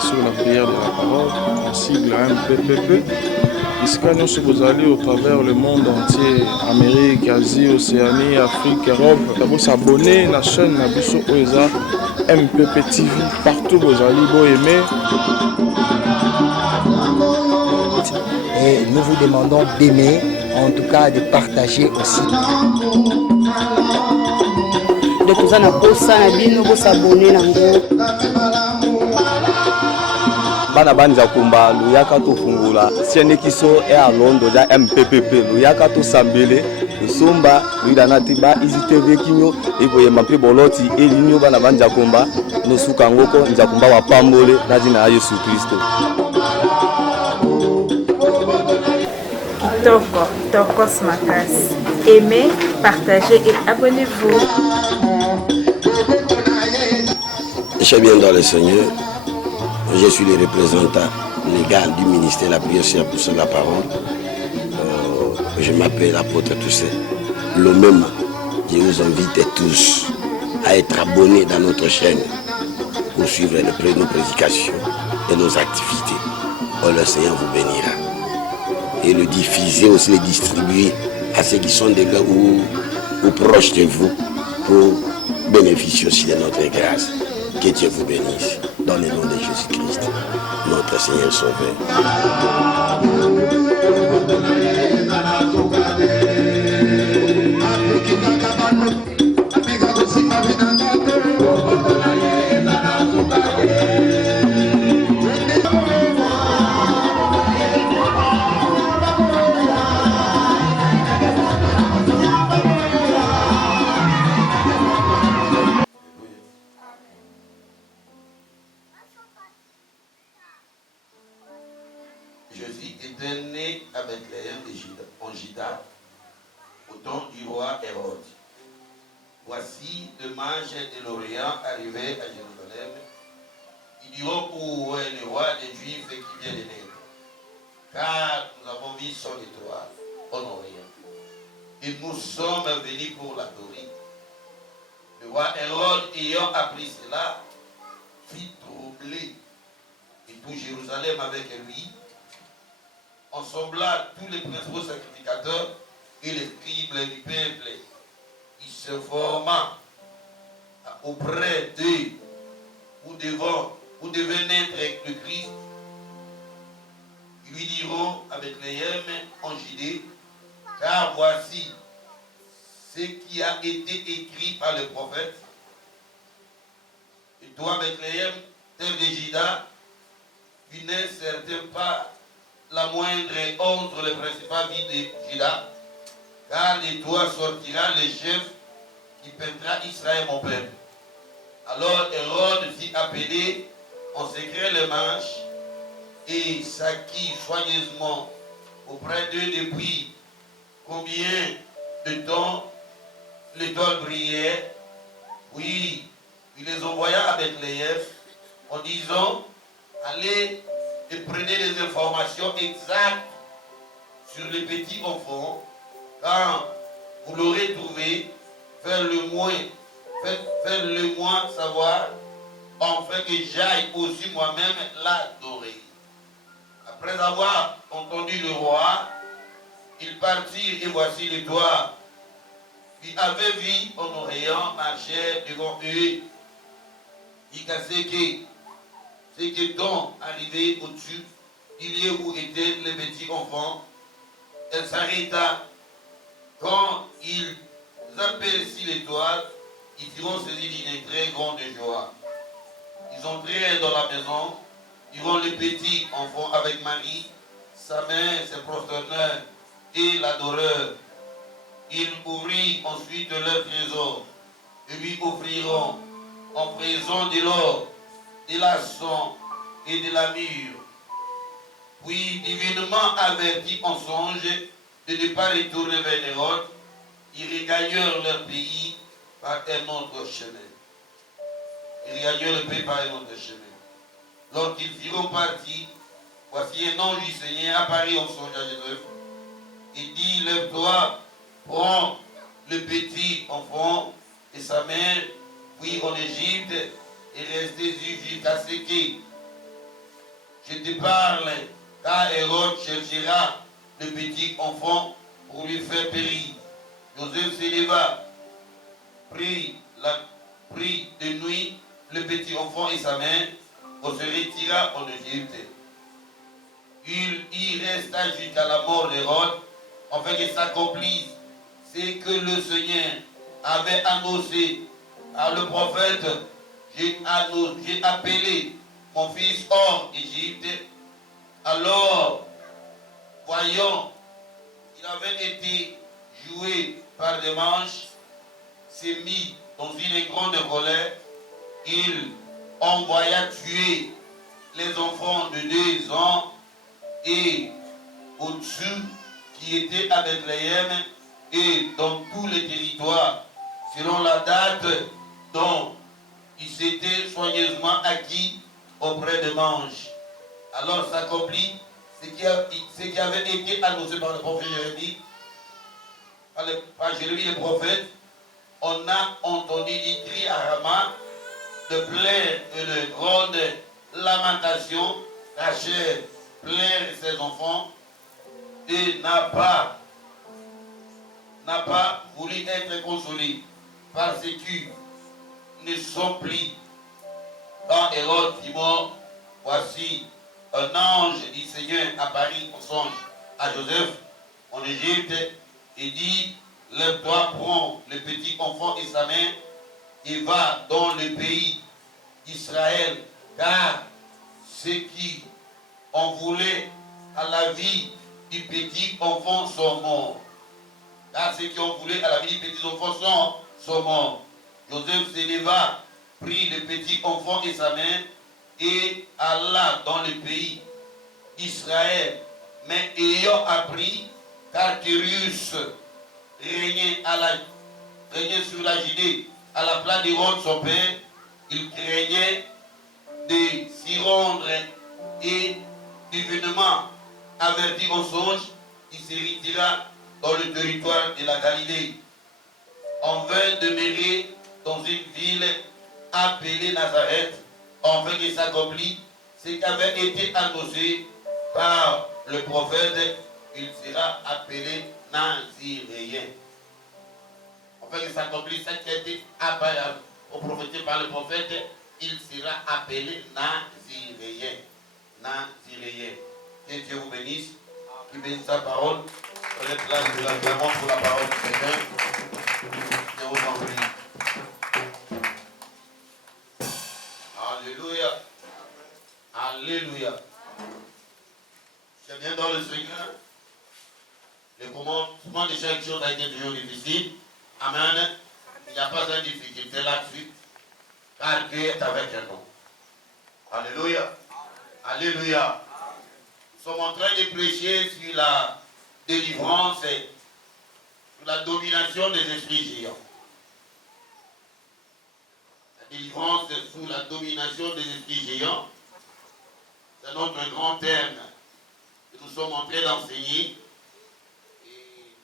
Sur la prière de la parole, on sigle MPPP. Iskano Sobozali au travers le monde entier, Amérique, Asie, Océanie, Afrique, Europe. Vous s'abonner à la chaîne Nabiso Oeza MPP TV partout vous allez vous aimer. Et nous vous demandons d'aimer, en tout cas de partager aussi. De tout ça, vous s'abonner bana banza kumba luyaka to fungula siene kiso e alondo ja MPPP luyaka to sambele lusumba luidana tiba izitv kinyo iboye mapri boloti elinyo bana banza kumba nosuka ngoko nza kumba wa pambole na jina ya Yesu Kristo. Tokos Makas. Aimez, partagez et abonnez-vous. Je bien dans le Seigneur. Je suis le représentant légal du ministère de la prière pour la parole. Je m'appelle l'apôtre Toussaint. Le même, je vous invite tous à être abonnés dans notre chaîne pour suivre nos prédications et nos activités. Oh, le Seigneur vous bénira. Et le diffuser, aussi le distribuer à ceux qui sont déjà ou proches de vous pour bénéficier aussi de notre grâce. Que Dieu vous bénisse. Dans le nom de Jésus-Christ, notre Seigneur Sauveur. Jésus était né à Bethléem en Juda, au temps du roi Hérode. Voici deux mages de l'Orient arrivés à Jérusalem. Ils diront où est le roi des Juifs qui vient de naître. Car nous avons vu son étoile en Orient. Et nous sommes venus pour l'adorer. Le roi Hérode, ayant appris cela, fit troubler et tout Jérusalem avec lui. Ensembla tous les principaux sacrificateurs et les scribes du peuple. Il se forma auprès d'eux où devait naître le Christ. Ils lui diront à Bethléem en Judée, car voici ce qui a été écrit par le prophète. Et toi, Bethléem, terre de Juda, tu n'es certain pas la moindre entre les principales villes de Juda, car de toi sortira le chef qui peindra Israël mon peuple. Alors Hérode fit appeler en secret les mages et s'acquit soigneusement auprès d'eux depuis combien de temps l'étoile brillait. Oui, il les envoya à Bethléem en disant, allez et prenez les informations exactes sur les petits enfants. Quand vous l'aurez trouvé, faites-le-moi savoir, afin que j'aille aussi moi-même l'adorer. Après avoir entendu le roi, ils partirent et voici l'étoile qui avait vu en Orient marcher devant eux. Il cassait que ce qui est donc arrivé au-dessus du lieu où étaient les petits enfants. Elle s'arrêta Quand ils aperçurent l'étoile, ils furent saisis d'une très grande joie. Ils entrèrent dans la maison, ils virent le petit enfant avec Marie, sa mère, ses prosterneurs et l'adoreur. Ils ouvrirent ensuite leur trésor et lui offriront en présent de l'or, de l'argent et de la myrrhe. Puis, divinement avertis en songe de ne pas retourner vers Hérode, ils regagnèrent leur pays par un autre chemin. Ils regagnèrent le pays par un autre chemin. Lorsqu'ils firent partie, voici un ange du Seigneur apparut en songe à Joseph. Il dit, lève-toi, prends le petit enfant et sa mère, puis en Égypte, et restez-y jusqu'à ce que je te parle, car Hérode cherchera le petit enfant pour lui faire périr. Joseph se leva, prit de nuit le petit enfant et sa mère, on se retira en Égypte. Il y resta jusqu'à la mort d'Hérode, afin que s'accomplisse ce que le Seigneur avait annoncé par le prophète. J'ai appelé mon fils hors d'Égypte. Alors, voyant qu'il avait été joué par des manches, s'est mis dans une grande colère. Il envoya tuer les enfants de 2 ans et au-dessus qui étaient à Bethléem et dans tous les territoires, selon la date dont il s'était soigneusement acquis auprès de Mange. Alors s'accomplit ce qui avait été annoncé par le prophète Jérémie, par Jérémie le prophète. On a entendu des cris à Rama, de pleurs et de grandes lamentations. Rachel pleure ses enfants et n'a pas voulu être consolé parce qu'ils ne sont plus. Quand Hérode fut mort, voici un ange du Seigneur apparut en songe à Joseph en Égypte et dit, lève-toi, prends le petit enfant et sa mère et va dans le pays d'Israël, car ceux qui ont voulu à la vie du petit enfant sont morts. Car ceux qui ont voulu à la vie du petit enfant sont morts. Joseph se leva, prit le petit enfant et sa mère et alla dans le pays d'Israël. Mais ayant appris qu'Archérius régnait sur la Judée à la place d'Hérode son père, il craignait de s'y rendre et divinement averti en songe, il se retira dans le territoire de la Galilée. On vint demeurer dans une ville appelée Nazareth, afin qu'il s'accomplisse ce qui avait été annoncé par le prophète, il sera appelé Naziréen. Afin qu'il s'accomplisse ce qui a été prophétisé par le prophète, il sera appelé Naziréen. Naziréen. Que Dieu vous bénisse, qu'il bénisse sa parole. Prenez place de l'acclamation pour la parole du Seigneur. Je vous en prie. Alléluia. Alléluia. C'est bien dans le Seigneur. Le commencement de chaque chose a été toujours difficile. Amen. Il n'y a pas de difficulté là-dessus. Car Dieu est avec nous. Alléluia. Alléluia. Nous sommes en train de prêcher sur la délivrance, sur la domination des esprits géants. La délivrance sous la domination des esprits géants, c'est notre grand thème que nous sommes en train d'enseigner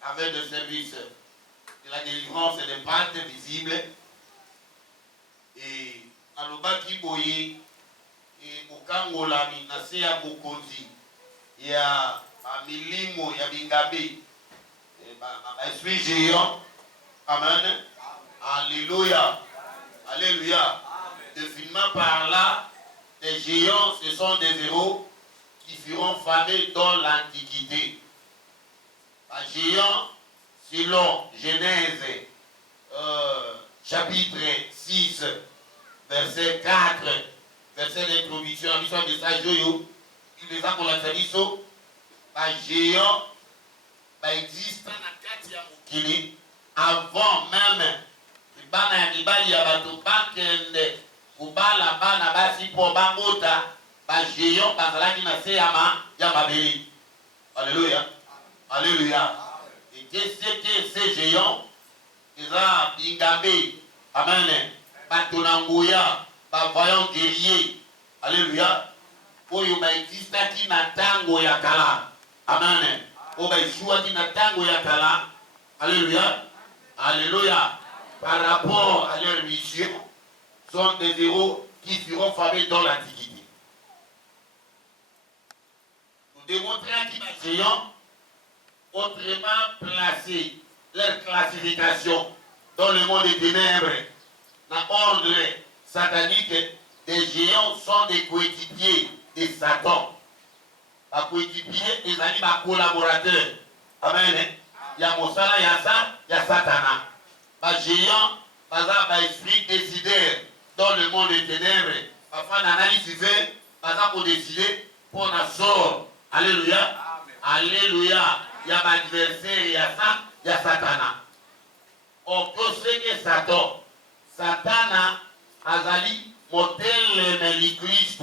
avec le service de la délivrance des pattes visibles. Et à l'obaki boye, et au Kangolami, nase ya Mokonzi, ya milimo, ya bingabe, esprit géant. Amen. Alléluia. Alléluia. Définitivement par là, les géants, ce sont des héros qui furent famés dans l'Antiquité. Un géant, selon Genèse chapitre 6, verset 4, verset d'introduction, à l'histoire de ça, il les a pour la tradition, les géants existent dans la quatrième mokili avant même que bana libali ya bato bakende kubala bana basi po bangota ba géant bazalaki na se ya mabeli. Alléluia. Alléluia. Et que ces géants ils ont bingambé. Amen. Batonangoya, ba voyant guerrier. Alléluia. Oyo ba existaki na tango ya kala. Amen. O ba jouati na tango ya kala. Alléluia. Alléluia. Par rapport à leur mission, sont des héros qui seront formés dans l'Antiquité. Nous démontrons qu'ils géants autrement placé leur classification dans le monde des ténèbres, dans l'ordre satanique, des géants sont des coéquipiers de Satan. Les coéquipiers, ils sont des collaborateurs. Amen. Il y a Moussala, il y a ça, il y a Satana. Les géants, par exemple, les esprits décideurs dans le monde des ténèbres, parfois, l'analyse fait, par exemple, pour décider, pour la sort. Alléluia. Alléluia. Il y a l'adversaire, il y a ça, il y a Satana. On peut se que Satan, Satana, Azali, modèle de Christ.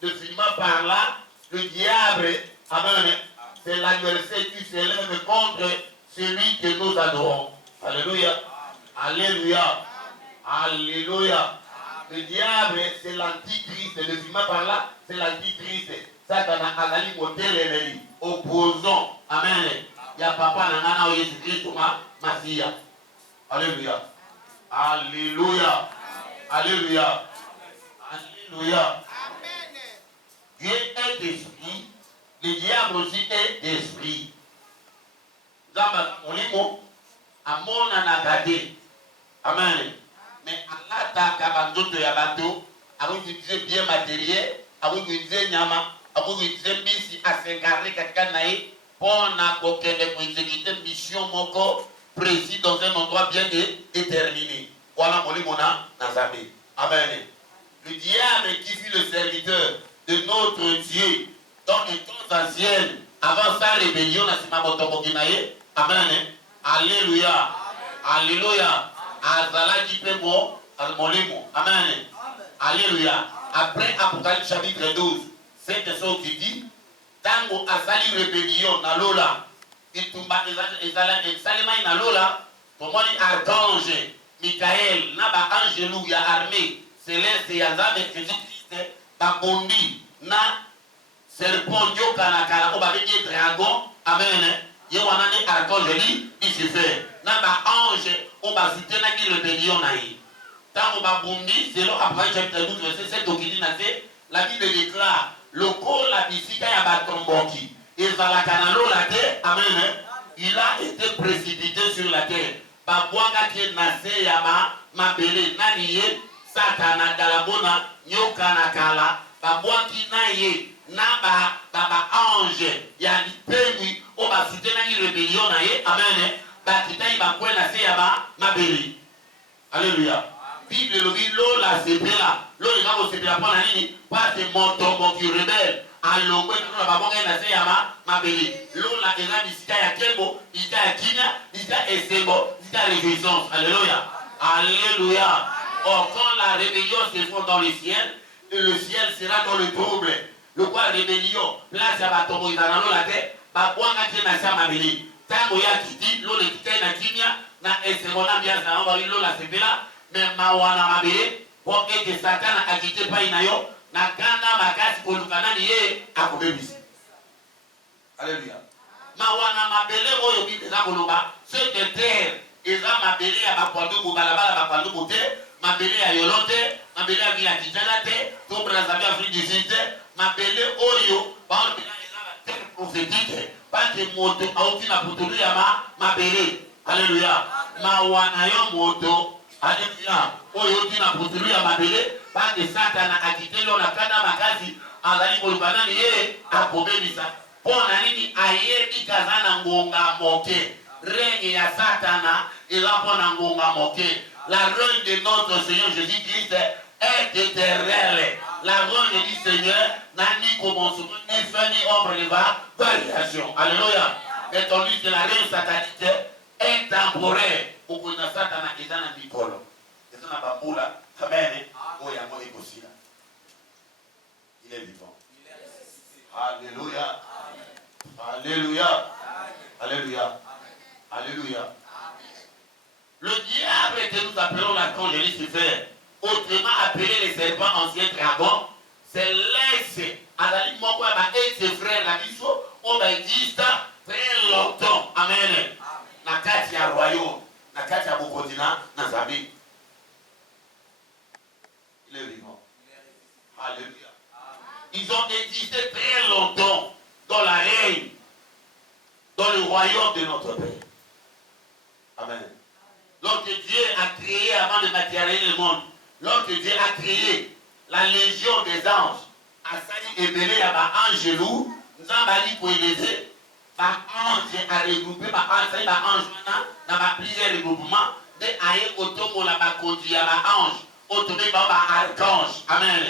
Définitivement par là, le diable, amen, c'est l'adversaire qui s'élève contre celui que nous adorons. Alléluia. Alléluia. Alléluia. Le diable, c'est l'antichrist. Définitivement par là, c'est l'antichrist. Satana, Azali, modèle de opposant. Amen. Il y a papa nangana Jésus Christ Masia. Alléluia. Alléluia. Alléluia. Alléluia. Dieu est d'esprit. Le diable aussi est d'esprit. Zamba molimo amona nagade. Amen. Mais Allah ta kabandoto ya bato, avant d'utiliser bien matériel, avant d'utiliser nyama, avant d'utiliser bisi à s'engager katika nae. On a exécuter une mission moko précise dans un endroit bien déterminé. Voilà mon limona Nazabé. Amen. Le diable qui fut le serviteur de notre Dieu dans les temps anciens, avant sa rébellion, Amen. Alléluia. Alléluia. Azala qui peut mon Amen. Alléluia. Après Apocalypse chapitre 12, c'est ce qui dit. Tango asali rébellion na lola itumba esalema na lola tomoni archange Michael na ba angelou ya armée céleste ya nzambe Jésus-Christ ba bondi na serpent yoka na kala ko ba beki dragon amen ye wana ni archange Lucifer na ba ange o ba cité na ki rébellion na yi tango ba bondi selon Apocalypse chapitre 12 verset 7 okidi na te la Bible déclare loko la bisika ya batomboki ezalaka na lola te amen il a été précipité sur la terre babwaka ke na se ya mabele nani ye Satana dalabona nyoka na kala babwaki na ye na ba ange ya lipemi o basite na rébellion na ye amen bakita ibakwe na se ya mabele. Alléluia. Bible lobi lola sepela lola ngako sepela pona nini pas de motombo qui rebelle alongwe na babonga na se ya mabele lola eza bisika ya kembo bisika ya kinya bisika esembo bisika réjouissance. Alléluia. Alléluia. Or quand la rébellion se fond dans le ciel et le ciel sera dans le trouble le quoi rébellion place ya batombo izana lola te babwanga ke na sa mabele tango ya kiti lola kitai na kinya na esembo na bien na ba lola sepela mais mawana mabele pour que Satan a quitté pas inayo na kanda makasi kolukana ni ye akobebisi. Alléluia. Mawana mabele oyo bite za koloba ce que terre eza mabele ya bakwando ko balabala bakwando ko te mabele ya yolote mabele ya via kitana te to Brazzaville Afrique du Sud mabele oyo ba eza la terre prophétique pas que moto auti na potolu ya mabele. Alléluia. Mawana yo moto Alléluia. Oyo tina potulu ya mabele pas de Satana akite lo na kanda makasi azali kolukana ni ye akobebisa pona nini ayebi kazana ngonga moke règne ya Satana et la bonangonga moke. La règne de notre Seigneur Jésus-Christ est éternelle. La règne du Seigneur n'a ni commencement, ni fin, ni ombre de variation. Alléluia. Mais tandis que la règne satanique est temporaire. Au bout de Satana, il y a un Nicolo. Il y a un Bamboula. Amen. Il est vivant. Alléluia. Alléluia. Alléluia. Alléluia. Le diable que nous appelons l'archange Lucifer, autrement appelé les serpents anciens dragons, c'est l'ex. Adali Moko a ex-frère la biso, on existe très longtemps. Amen. Na kati ya royaume, na kati ya Bokodina, na Zabi. Il est vivant. Alléluia. Ils ont existé très longtemps dans la règne, dans le royaume de notre Père. Amen. Lorsque Dieu a créé avant de matérialiser le monde, lorsque Dieu a créé la légion des anges, à Sali Ebele, à Angelou, nous avons dit pour élever, ange a regroupé, ange, n'a plusieurs regroupements, de aïe automo la conduit à ange, automo archange. Amen.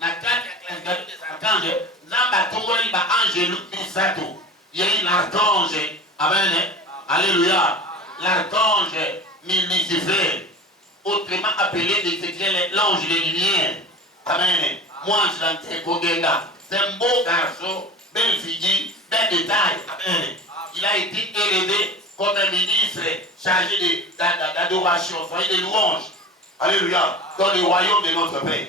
Na quatre classifications des archanges, nous avons dit Angelou, Misato. Il y a eu l'archange. Amen. Alléluia. L'archange Lucifer, autrement appelé l'ange de lumière. Amen. Moi, je l'entends. C'est un beau garçon, belle figure, bel détail. Amen. Il a été élevé comme un ministre chargé d'adoration, de louange. Alléluia. Dans le royaume de notre Père.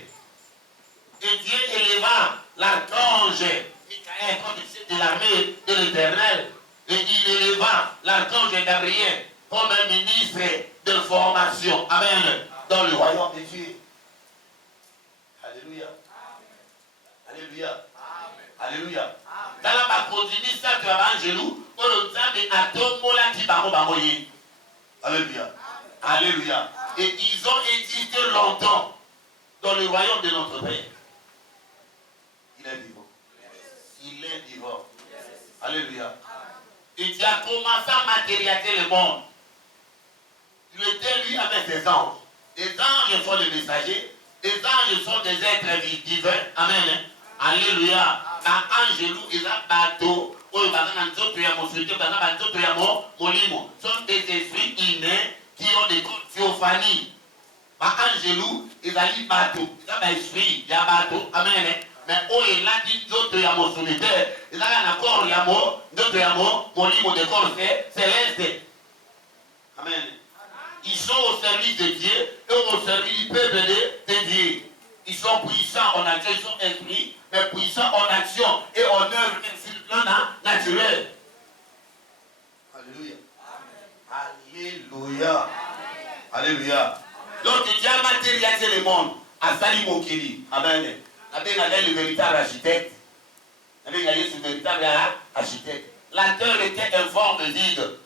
Et Dieu éleva l'archange Michael comme chef de l'armée de l'Éternel. Et il éleva l'archange Gabriel comme un ministre de formation. Amen. Dans le royaume de Dieu. Alléluia. Alléluia. Alléluia. Dans la bacodini, ça tu as Angelou, on le dit à Tomola qui baroye. Alléluia. Alléluia. Et ils ont existé longtemps dans le royaume de notre Père. Il est vivant. Il est vivant. Alléluia. Et tu as commencé à matérialiser le monde. Tu étais lui avec ses anges. Les anges sont les messagers. Les anges sont des êtres divins. Amen. Alléluia. Angelou et la bateau. Sont des esprits humains qui ont des théophanies. Angelou et la bateau. Il y a des esprits. Il y a bateau. Amen. Mais où est là dit d'autres à mon solitaire, il y a un accord, il y a d'autres à mon livre de corps céleste. Amen. Ils sont au service de Dieu et au service du peuple de Dieu. Ils sont puissants en action, ils sont esprits, mais puissants en action et en œuvre sur le plan naturel. Alléluia. Alléluia. Alléluia. Donc Dieu a matérialisé le monde à Salim Okili. Amen. Avec le véritable architecte. Avec le véritable architecte. La terre était informe de vide.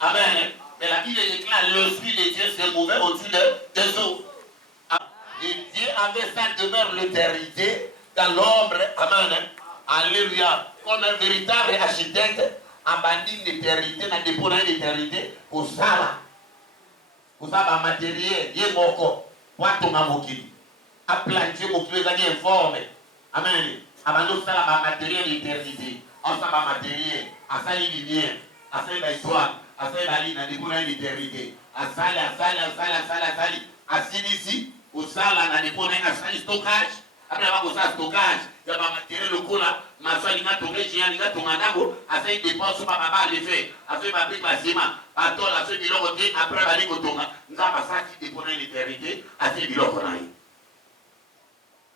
Amen. Mais la Bible déclare l'esprit de Dieu se mouvait au-dessus des eaux. Et Dieu avait sa demeure l'éternité dans l'ombre. Amen. Alléluia. Comme un véritable architecte abandonne l'éternité, dans le dépôt de l'éternité, pour ça. Pour ça, le matériel, il est mort. Pour ton amokili. À planter mon clé informe. Amen. Abandonne ça la matériel d'éternité. En ça la matériel. À ça les lumières. À ça les étoiles. À ça les lignes. À déployer l'éternité. À ça à ici. Au ça là, à déployer à stockage. Après avoir ça stockage. Il y a un matériel local là. Ma soeur il m'a tombé. J'ai un gars ton anago. À ça il dépense sur ma baba les faits. À ça il m'a pris ma ciment. À toi là, ceux qui l'ont dit après la ligne au tonga. Nous avons ça qui déploie l'éternité. À ça il l'ont fait.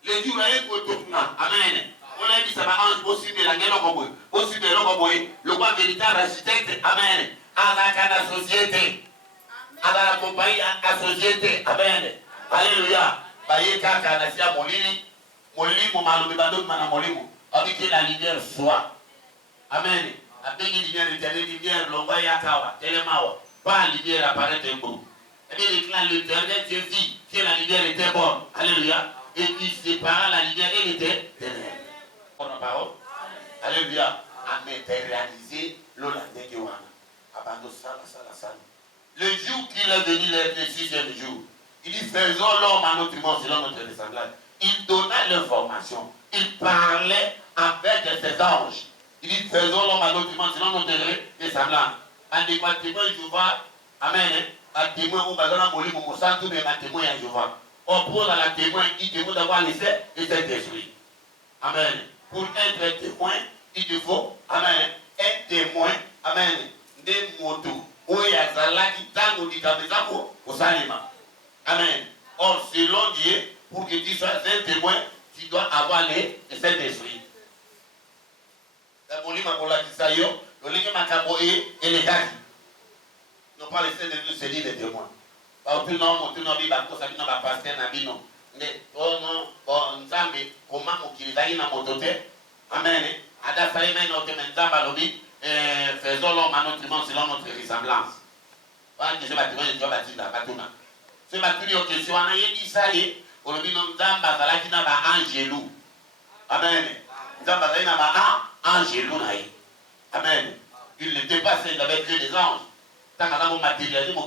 Les jours là, il faut tout. Amen. On a dit ça va en possible la guerre au possible le roi véritable architecte. Amen. À la société. À la compagnie, à la société. Amen. Alléluia. Baye kaka na sia molimo malobe bando mana molimo. Avec que la lumière soit. Amen. Avec une lumière éternelle, lumière longa yakawa, telemawa. Pas la lumière apparaît un peu. Et bien l'éternel Dieu dit que la lumière était bonne. Alléluia. Et qui sépara la lumière et les ténèbres. On en parle. Alléluia. À matérialiser Le jour qu'il est venu le 6e jour, il dit faisons l'homme à notre image selon notre ressemblance. Il donnait l'information. Il parlait avec ses anges. Il dit faisons l'homme à notre image selon notre ressemblance. En témoin Jéhovah, amen. Un témoin où bazana moli mon sang tout bien un témoin à Jéhovah. On pose à la témoin, il témoin d'avoir laissé et s'est détruit. Amen. Pour être témoin, il te faut, amen, un témoin, amen, des motos. Oui, azalaki tango dikamezako au salima. Amen. Or, selon Dieu, pour que tu sois un témoin, tu dois avoir les Saint-Esprit. La bolima pour la kisayo, le ligue makabo et les gars. Non pas les Saint-Esprit, c'est dire les témoins. Pas tout non, mon tout non, biba, ko sabi non, ba pasteur na bino. Oh non, bon, nzambe, comment mon kilizaki na motote. Amen. Ada salima no temenzamba lobi. Faisons l'homme à notre image selon notre ressemblance. Voilà que je vais te dire, ce matin, il y a une question, on a dit ça, on a dit, Nzamba, Zalaki n'a pas angelou. Amen. Nzamba, Zalaki n'a pas angelou. Amen. Il n'était pas seul, il avait créé des anges. Tant qu'on a matérialisé,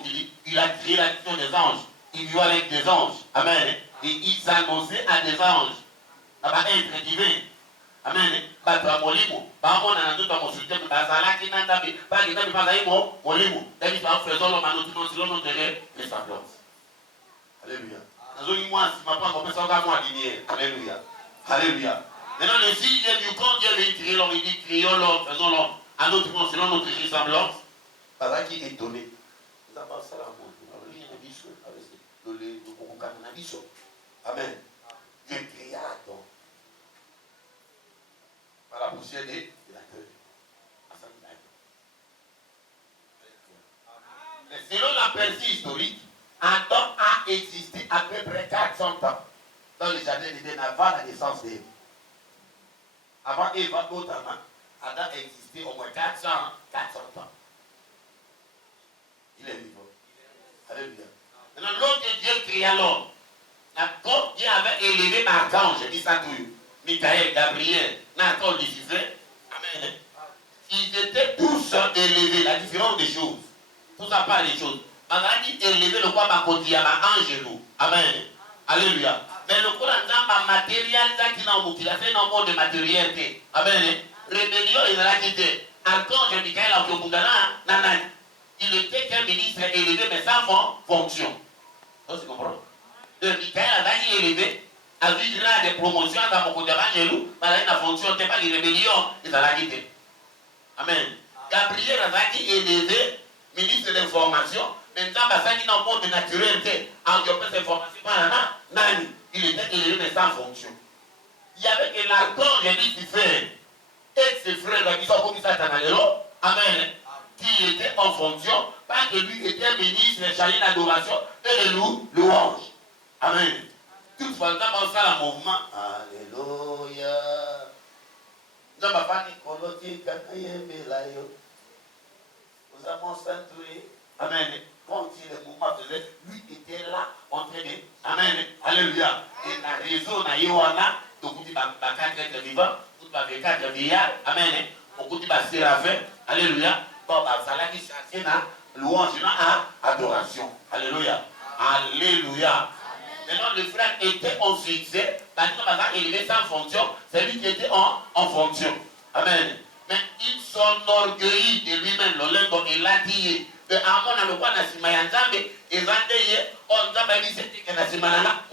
il a créé la question des anges. Il vivait avec des anges. Amen. Et il s'annonçait à des anges. Ça va être divin. Amen. Bato ya molimo bamona na ndoto ya mosulite bazalaki na nzambe bali nzambe bazali molimo david va faisons l'homme à notre image selon notre ressemblance. Alléluia. Nazoni moi si ma pas commencer à moi lignée. Alléluia. Alléluia. Maintenant le 6e jour quand Dieu veut créer l'homme, il dit créons l'homme, faisons l'homme à notre image selon notre ressemblance. Bazalaki étonné. Nzamba sala mo. Ali na biso avec le kokokana na biso. Amen. Dieu créa donc par la poussière de la terre. Mais selon la Persie historique, Adam a existé à peu près 400 ans dans le jardin d'Éden avant la naissance d'Ève. Avant Ève, notamment, Adam a existé au moins 400 ans. Il est vivant. Alléluia. Maintenant, lorsque Dieu créa l'homme, quand Dieu avait élevé l'archange, dit ça tout, Michael, Gabriel, Nathan, Lucifer, amen. Ils étaient tous élevés, la différence des choses. Tout ça pas les choses. On a dit élevé le quoi Bakodiama, Angelo. Amen. Alléluia. Mais le quoi n'a matériel, qui n'a pas fait un monde de matérialité. Amen. Rébellion, il a quitté. Archange Michael, il était qu'un ministre élevé, mais sans fonction. Donc, tu comprends? Le Michael a été élevé. A vu des promotions dans mon côté d'Angelo, mais la fonction n'était pas de rébellion, il a quitté. Amen. Gabriel a été élevé, ministre de l'information, maintenant, il n'a pas de naturalité. En dehors de cette information, il était élevé, mais sans fonction. Il y avait que l'archange Lucifer et ses frères qui sont comme ça, amen, qui étaient en fonction, parce que lui était ministre, chargé d'adoration et de louange. Amen. Toutefois, nous avons ça le mouvement. Alléluia. Nous avons fait nous avons sanctué. Amen. Quand le mouvement faisait, lui était là en train de. Amen. Alléluia. Et la raison, na Yohana, donc on dit 4 êtres vivants, on dit 4 vieillards. Amen. On dit séraphins. Alléluia. Bon, ça l'a dit, c'est une louange, une adoration. Alléluia. Alléluia. Maintenant, le frère était en succès, parce qu'il a élevé sans fonction, c'est lui qui était en fonction. Amen. Mais il s'enorgueillit de lui-même, il a dit, de Amon a le roi Nassima Yanzambe, et Zandeye, on a dit que Nassima Nana,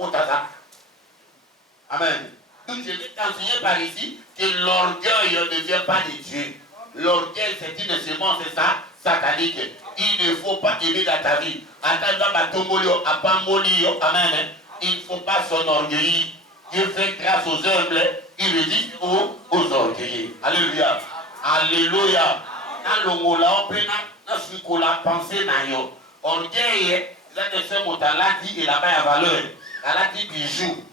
Amen. Donc je vais t'enseigner par ici que l'orgueil ne vient pas de Dieu. L'orgueil, c'est une sémence satanique. Il ne faut pas aimer dans ta vie. Amen. Il ne faut pas s'enorgueillir. Dieu fait grâce aux humbles, il le dit aux orgueilleux. Alléluia. Alléluia. Dans le mot là, on peut la pensée dans yo. Orgueil, là, de ce mot là, dit il a pas de valeur. Elle a dit bijou.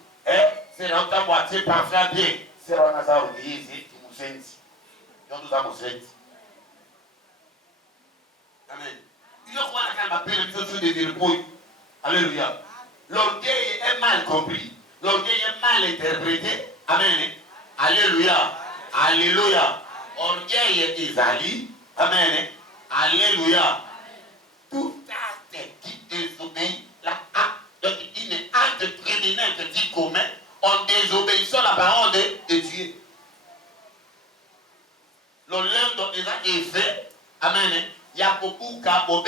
C'est dans ta moitié parfait bien. C'est dans la salle de Jésus, tu nous sens. Nous avons senti. Amen. Il y a quoi la calme appelle le de vergouille. Alléluia. L'orgueil est mal compris. L'orgueil est mal interprété. Amen. Alléluia. Alléluia. Orgueil est Isalie. Amen. Alléluia. Tout acte qui désobéit, une acte criminel que tu commets en désobéissant à la parole de Dieu. Le lendemain des effets, amen. Il y a beaucoup qui ont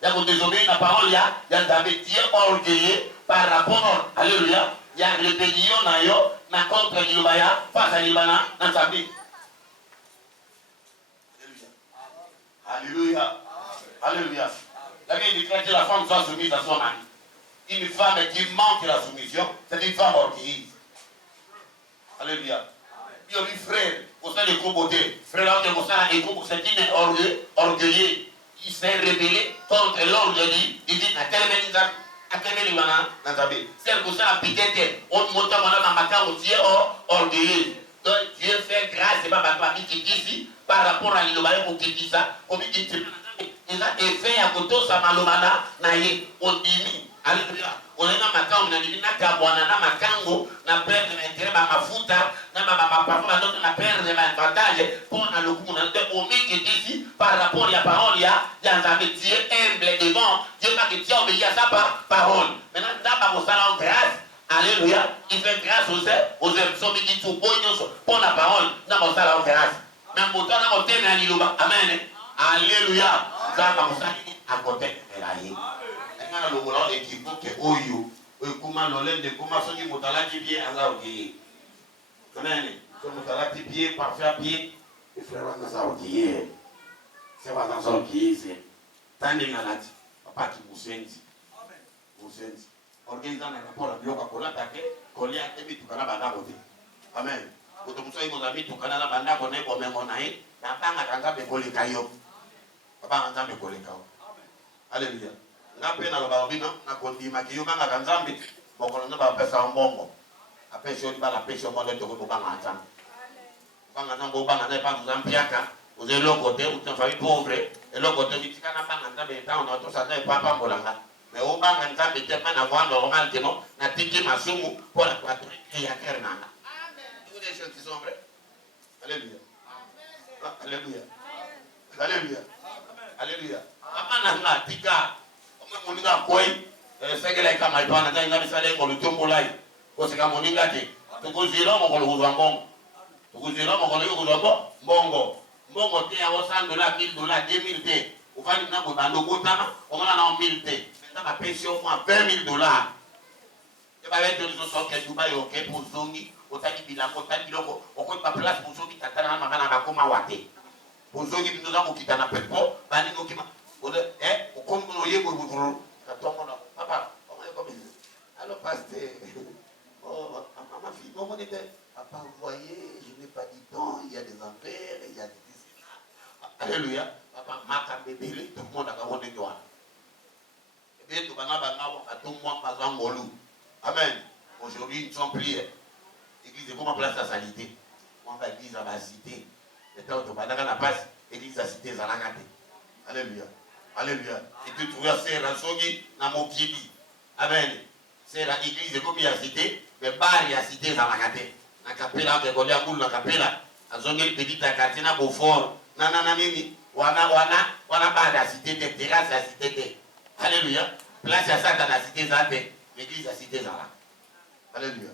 il y a désobéi la parole, il y a Dieu orgueilleux par rapport, alléluia, il y a rébellion na contre l'Ilubaya, face à l'Ibana, dans sa vie. Alléluia. Alléluia. La Bible dit que la femme soit soumise à son mari. Une femme qui manque la soumission, c'est une femme orgueilleuse. Alléluia. Yo mi frère, vous savez les combotés. Frère là, vous savez les combotés, c'est une orgueilleux. Il s'est rébellé contre l'ordre de Dieu. Il dit, à quel moment c'est pour ça, peut-être, on monte dans ma carte, Dieu orgueilleux. Donc, Dieu fait grâce, c'est pas ma qui dit ici, par rapport à l'Ilobaya, pour qu'il dise ça, comme il dit, il a fait à côté de sa malomana, on dit, alléluia. On est dans ma carte, on a dit, na makango, na perdre l'intérêt, ma mafuta, na parfois, na perdre l'avantage, pour le coup, on a dit ici, par rapport à la parole, il y a Dieu humble devant, Dieu pas que Dieu obéit à sa parole. Maintenant, dans ma grâce, alléluia, il fait grâce aux hommes qui sont pour la parole, dans mon salon grâce. Même pour toi, dans mon thème, amen. Alléluia. Dans mon salon, à côté de la vie. Le volant équipe que Oyo, comment l'olène de comment son motala qui vient à la oublier. Amen. Son motala qui vient parfait à pied. Et frère, on a ça oublié. C'est pas dans son pied, c'est. Tant de maladies. Papa qui vous sent. Vous sent. Organisant un rapport à Bioka pour l'attaquer, qu'on y a été mis tout à la banda côté. Amen. Quand vous savez, vous avez mis tout à la banda qu'on est comme on a eu, n'a pas un ganga de Kolikayo. Papa, un ganga de Kolikayo. Alléluia. Na pena la babina na kondima ki yuma na nzambe bokolo na ba pesa mbongo apesha oli ba la pesha mo le to ko ba ngata banga na bo banga na pa nzampiaka oze lokote uta fa pauvre e lokote bitika na banga nzambe ta ona to sa na papa mbolanga mais o banga nzambe te pa na voix normal te no na tiki masumu pour la quatrième et ya kernana amen vous des choses qui sont vraies alléluia alléluia alléluia alléluia amana na tika moninga koi sekele kama ipana tani na misale ko lutombolai ko seka moninga te to ko zero mo ko luzambo to ko zero mo ko luzambo mbongo te ya $100 $1000 $2000 te ufani na ko bando kotama o mala na 1000 te menda ba pension mo $20000 e ba veto so so ke Dubai o ke pozongi o tani bilango tani biloko o ko pa place pozongi tatana na makana ba koma wate pozongi bindo za ko kitana pepo bani ko kima o comme on y est pour papa, comment est comme alors pasteur, oh ma fille, comment on était papa, vous voyez, je n'ai pas dit tant, il y a des enfers, il y a des alléluia, papa, ma bébé, tout le monde a gagné de toi. Et bien, tout le monde a tout le monde pas en amen. Aujourd'hui, nous sommes priés. L'église est comment place la salité. On va l'église à la cité. Et tant que la passe, l'église à la cité, ça l'a gâté. Alléluia. Alléluia. Et tu trouves c'est la songi na mokili. Amen. C'est la église comme il y a cité, mais bar il y a cité dans la gâté. Na capella que golia boule na capella. Azongi petite katina Beaufort. Na nini. Wana bar la cité de terrasse la cité de. Alléluia. Place à ça dans la cité zate. L'église à cité zala. Alléluia.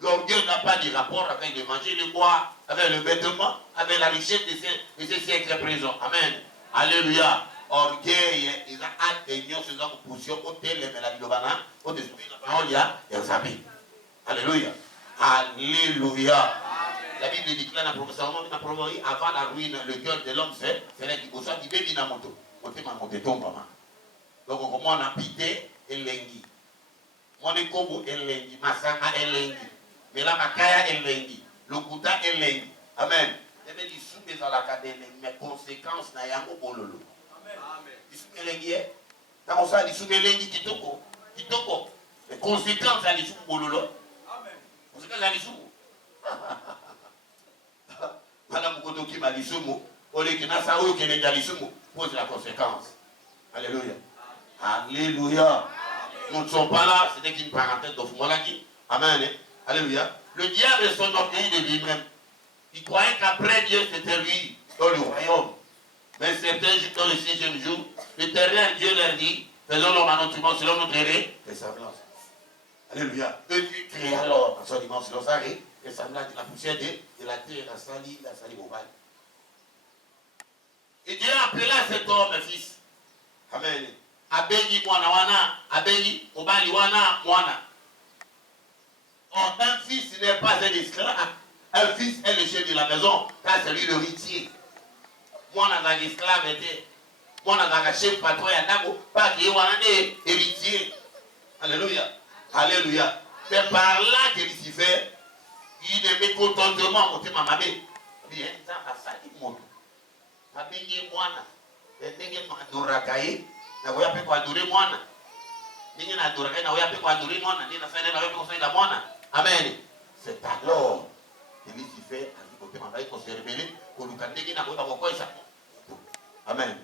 L'orgueil n'a pas de rapport avec le manger, le boire, avec le vêtement, avec la richesse de ces siècles présents. Amen. Alléluia. Orgueil, ils ont atteigné ce genre de position au tel mais la Bilobana, au dessus de la parole, il y a un alléluia. Alléluia. La Bible déclare dans le Proverbe, avant la ruine, le cœur de l'homme c'est là qui bosse, qui bénit dans moto. Moté ma moté tombe maman. Donc comment on a pité et lengi. Mon écobo et lengi, masanga et lengi. Mais la makaya et lengi, le kuta et lengi. Amen. Et bien il soumets à la cadenne, mais conséquences n'a rien au bololo. Amen. Dans ça, il soumets lengi kitoko. Les conséquences à l'issue bololo. Amen. Conséquences à l'issue. Madame Kotoki m'a dit ce mot. Au lieu que Nassau qui est dans ce mot, pose la conséquence. Alléluia. Alléluia. Nous ne sommes pas là, c'était qu'une parenthèse de Fumolaki. Amen. Alléluia. Le diable est son orgueil de lui-même. Il croyait qu'après Dieu, c'était lui dans le royaume. Mais certains jours, dans le 6e jour, l'Éternel Dieu leur dit, faisons l'homme à notre image selon notre ressemblance. Alléluia. Eux, tu crées alors, à son image selon sa ressemblance, la poussière de la terre, la sali mobile. Et Dieu appela cet homme fils. Amen. Abengi mwana wana, abengi obali wana mwana. Or, un fils n'est pas un esclave. Un fils est le chef de la maison, car c'est lui l'héritier. Moi, dans un esclave était. Moi, dans un chef patron, il y a pas qui est héritier. Alléluia. Alléluia. C'est par là que Lucifer, il est mécontentement au thème mamé. Bien, ça va salir mon dos. Abengi mwana. Ndenge madorakaye, na voya pe kwa adorer mwana. Ndenge na adorakaye na voya pe kwa adorer mwana, ndenge na saina na voya pe kwa saina mwana. Amen. C'est alors que Lucifer a dit côté mamai qu'on se rebelle, qu'on nous candégue na voya kwa ça. Amen.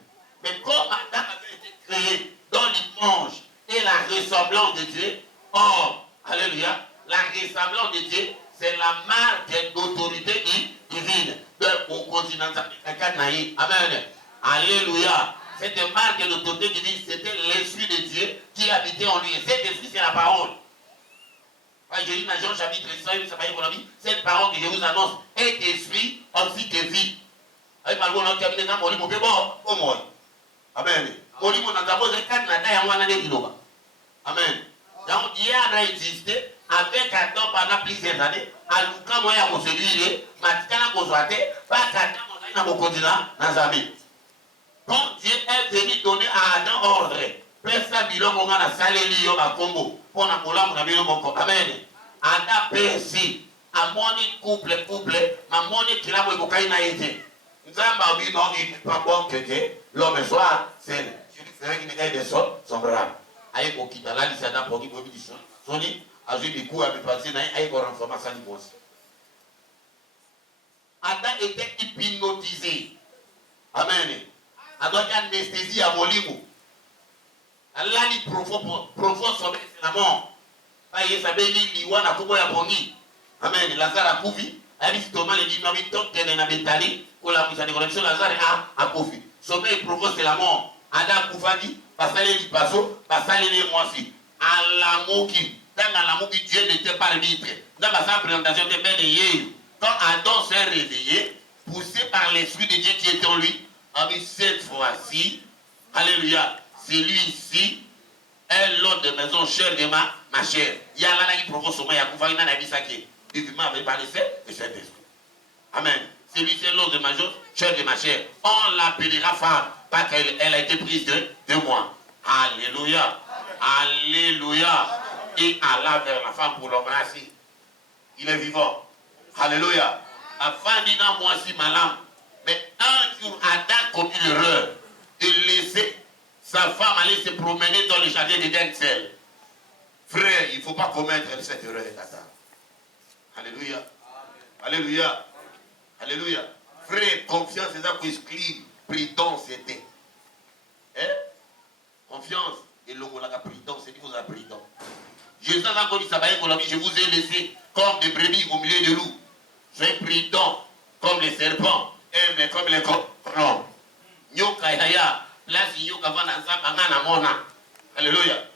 Mais comme Adam avait été créé dans l'image et la ressemblance de Dieu, or, alléluia, la ressemblance de Dieu, c'est la marque d'autorité divine. Au continent africain. Amen. Alléluia. Cette marque d'autorité divine, c'était l'Esprit de Dieu qui habitait en lui. Et cet Esprit, c'est la parole. Je lis dans Jean chapitre 5, cette parole que je vous annonce est esprit ainsi que vie. Amen. Amen. Donc, Dieu a existé avec Adam pendant plusieurs années. À Luka, moi, il y a celui Matikana Kozwate, pas Adam, on a un continent, Nazami. Donc, Dieu est venu donner à Adam ordre. Pesa bilongo on a saleli yo ba Congo. Pour na kola mon bilongo. Amen. Adam persi. A moni couple, ma moni kilabo ebokai na yete. Nzamba bi non, il n'est pas bon que l'homme soit seul. Je lui ferai qu'il ait des son brave. Aïe kokita la lisa Adam pour qui bobi disson. Soni a joué des coups à me passer na aïe ko renforcer sa libos. Adam était hypnotisé. Amen. Adam a anesthésie à molimo. Allah li profond sommeil c'est la mort. Aïe sabeli liwa na kubo ya pongi. Amen. Lazare a kufi. Aïe Thomas le dit non mais tant qu'elle n'a betali pour la mise en connexion Lazare a kufi. Sommeil profond c'est la mort. Adam kufadi pasale li paso pasale les moi aussi. Alamoki. Dans Alamoki Dieu n'était pas arbitre. Dans sa présentation de Ben et quand Adam s'est réveillé, poussé par l'Esprit de Dieu qui est en lui, a mis cette fois-ci, alléluia, c'est lui ici, est l'homme de maison, cher de ma chère. Il y a là qui provoque son mari, il y a un saké. Il m'avait parlé de cet esprit. Amen. C'est lui, c'est l'homme de ma maison, cher de ma chère. On l'appellera femme, parce qu'elle a été prise de moi. Alléluia. Alléluia. Et Allah vers la femme pour l'embrasser. Il est vivant. Alléluia. La femme dit dans moi si malin. Mais un jour, Adam commis l'erreur de laisser sa femme aller se promener dans le jardin d'Éden seul. Frère, il ne faut pas commettre cette erreur, Adam. Alléluia. Alléluia. Alléluia. Frère, confiance, c'est ça qu'on exclut. Prudence, c'était. Hein? Confiance. Et l'homme, la prudence, c'est qu'il vous a prudence. Jésus a encore dit, je vous ai laissé comme des brebis au milieu de loups. Soyez prudents comme les serpents, mais comme les corons. Nyoka yaya, place nyoka va na nzamba ngana mona. Alléluia.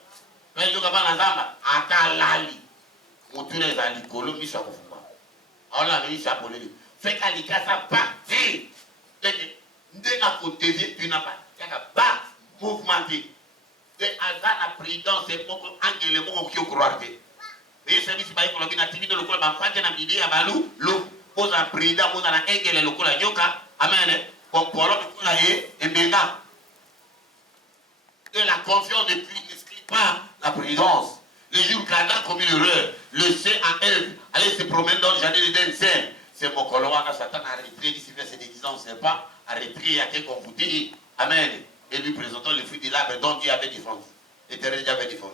Place nyoka va na nzamba atalali. Mutune za likolo misha kufunga. Aola misha poleli. Fait qu'alika ça parti. Ndenga koteje tu n'as pas mouvementé. C'est la prudence, c'est pour angele moko qui croire. Et c'est ici baïko lobina timide le col bampante na bidé à balou, l'eau pose un prudent, pose un angele le col à nyoka, amen. Comme pour l'autre col à et benga. De la confiance ne n'explique pas la prudence. Le jour qu'Adam commis l'erreur, le sait à Ève, aller se promener dans le jardin d'Éden, c'est mon coloa quand Satan a retiré d'ici vers ses déguisants, on ne sait pas, a retiré à quel qu'on vous dit, amen. Et lui présentant le fruit de l'arbre dont Dieu avait défendu. L'Éternel avait défendu.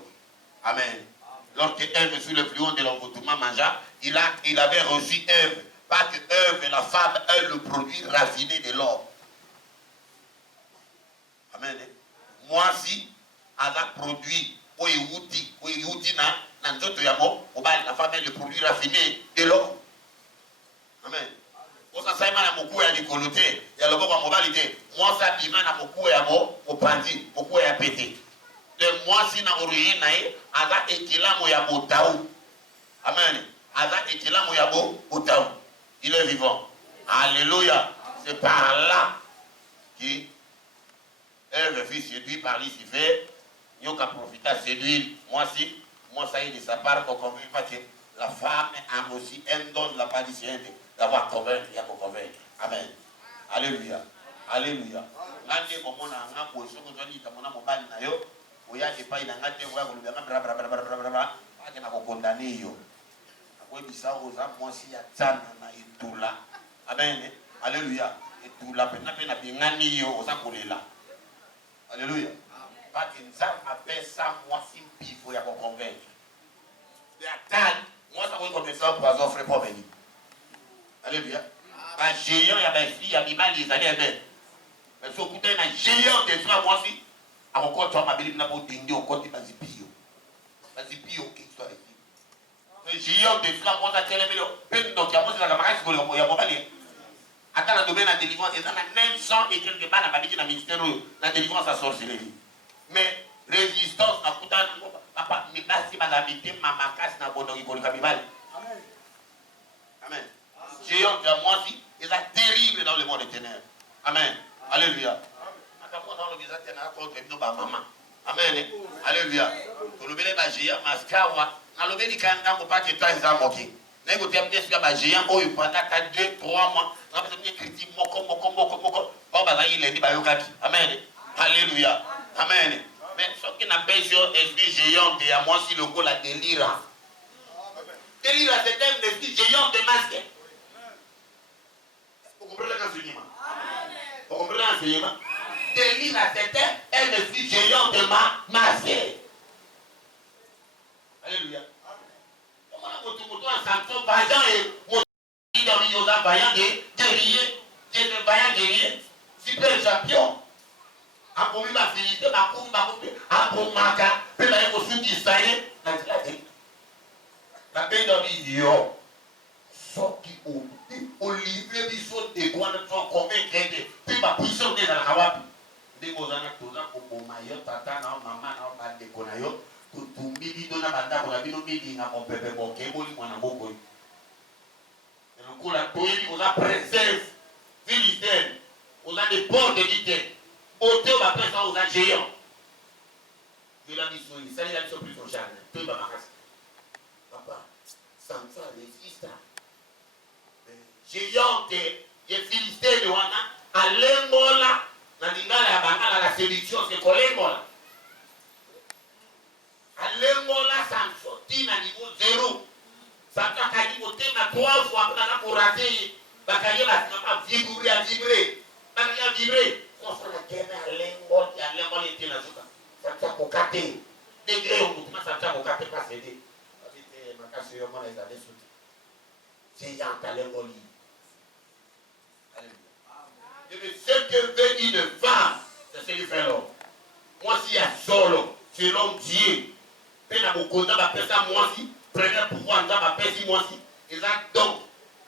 Amen. Lorsque Ève, sous le fluon de l'envoûtement, mangea, il avait reçu Ève. Pas que Ève, la femme, est le produit raffiné de l'homme. Amen. Moi, si, elle a produit, la femme est le produit raffiné de l'homme. Amen. osasaima na mokuwa ya likolo te ya loboko ya mobali te mwasi abima na mokuwa ya mopanzi mokuwa ya pete le mwasi na origine na ye aza ekilamo ya botau. Amen. Aza ekilamo ya botau. Il est vivant. Alléluia. C'est par là qui Ève fut séduit par Lucifer. Nyoka profita séduire mwasi. Moi ça y est de sa part pour convaincre parce que la femme a aussi un don de la palissade d'avoir convaincu, il y a pour convaincre. Amen. Alléluia. Alléluia. L'année comme on a un peu de choses, on a dit que mon amour bali na yo, ou ya pas il a gâté ou ya le bien bra bra bra bra bra bra bra, pas que na condamné yo. Ako bisa oza moi si ya tsana na itula. Amen. Alléluia. Itula pena pena bingani yo oza kolela. Alléluia. Pas que nzam appelle ça moi si pifo ya pour convaincre. De attaque, moi ça va comme ça pour offrir pour venir. Alléluia. Un géant, il y a des filles, il y a des mal, ils allaient aimer. Mais ce coup un géant de toi, moi aussi, à mon compte, tu vas m'appeler pour dingue, au compte, vas-y, bio. Vas-y, bio, histoire de vie. Le géant de toi, moi, ça tient les vélos. Peine donc, il y a moi, c'est la camarade, il y a mon balai. Attends, le domaine de la délivrance, il y a 900 et quelques balles à m'habiter dans le ministère de la délivrance à sorcellerie. Mais résistance, à coup d'un papa, mais là, si ma habité, ma casse, n'a pas de Amen. Amen. Géant de moi aussi, il est terrible dans le monde des ténèbres. Amen. Alléluia. Amen. Alléluia. Tu le verras, géant, mascawa. Na le verras, quand on pas que toi, ils ont moqué. N'est-ce que tu as bien sûr un géant, oh, il pendant 2-3 mois. On a besoin de critiquer, moko. Bon, bah, il est dit, bah, amen. Alléluia. Amen. Mais ce qui n'a pas eu esprit géant, et à moi, si le coup, la délire. Délire, c'est un esprit géant de masque. Vous comprenez l'enseignement? Vous comprenez l'enseignement? Délire, c'est un esprit géant de masque. Alléluia. Comment on a tout un Samson vaillant et mon Yoda vaillant guerrier, super champion. Après la fidélité, après Maka, puis la émotion qui s'aille, la paix dans l'idéal. Sauf qui au livre du saut des guans de son convaincre, puis ma puissance dans la cawapi. Dès que vous en avez tous un pour maillot, tata, maman, pas de conayo, tout midi, donna banda, pour la vie, midi, n'a mon bébé, mon kémoli, mon amour. Et le coup, la toile, vous a princesse, philistine, vous a des portes de l'idée. Ôtez au baptême, ça vous a géant. Je l'ai mis sur lui, ça, il a mis sur plus au jardin. Tout va m'arracher. Papa, ça me fait l'existe. Géant des Philistins de Wana, à l'Engola, dans l'Ingala, à la séduction, c'est quoi l'Engola? À l'Engola, ça me sortit à niveau 0. Ça me fait niveau 3 fois pour rater. Bakaye va vibrer. Bakaye vibrer. On se la guerre à l'Engola était là. Ça me fait pour capter. Degré, on me ça me fait pour capter, pas céder. Ma casse, on les a dessous. Géant à l'Engola. Ce que veut une femme, c'est ce que fait l'homme. Moi, si il y a solo, c'est l'homme Dieu. Peine à beaucoup d'hommes, appelle ça moi si. Prenez le pouvoir d'hommes, appelle ça moi si. Et là, donc,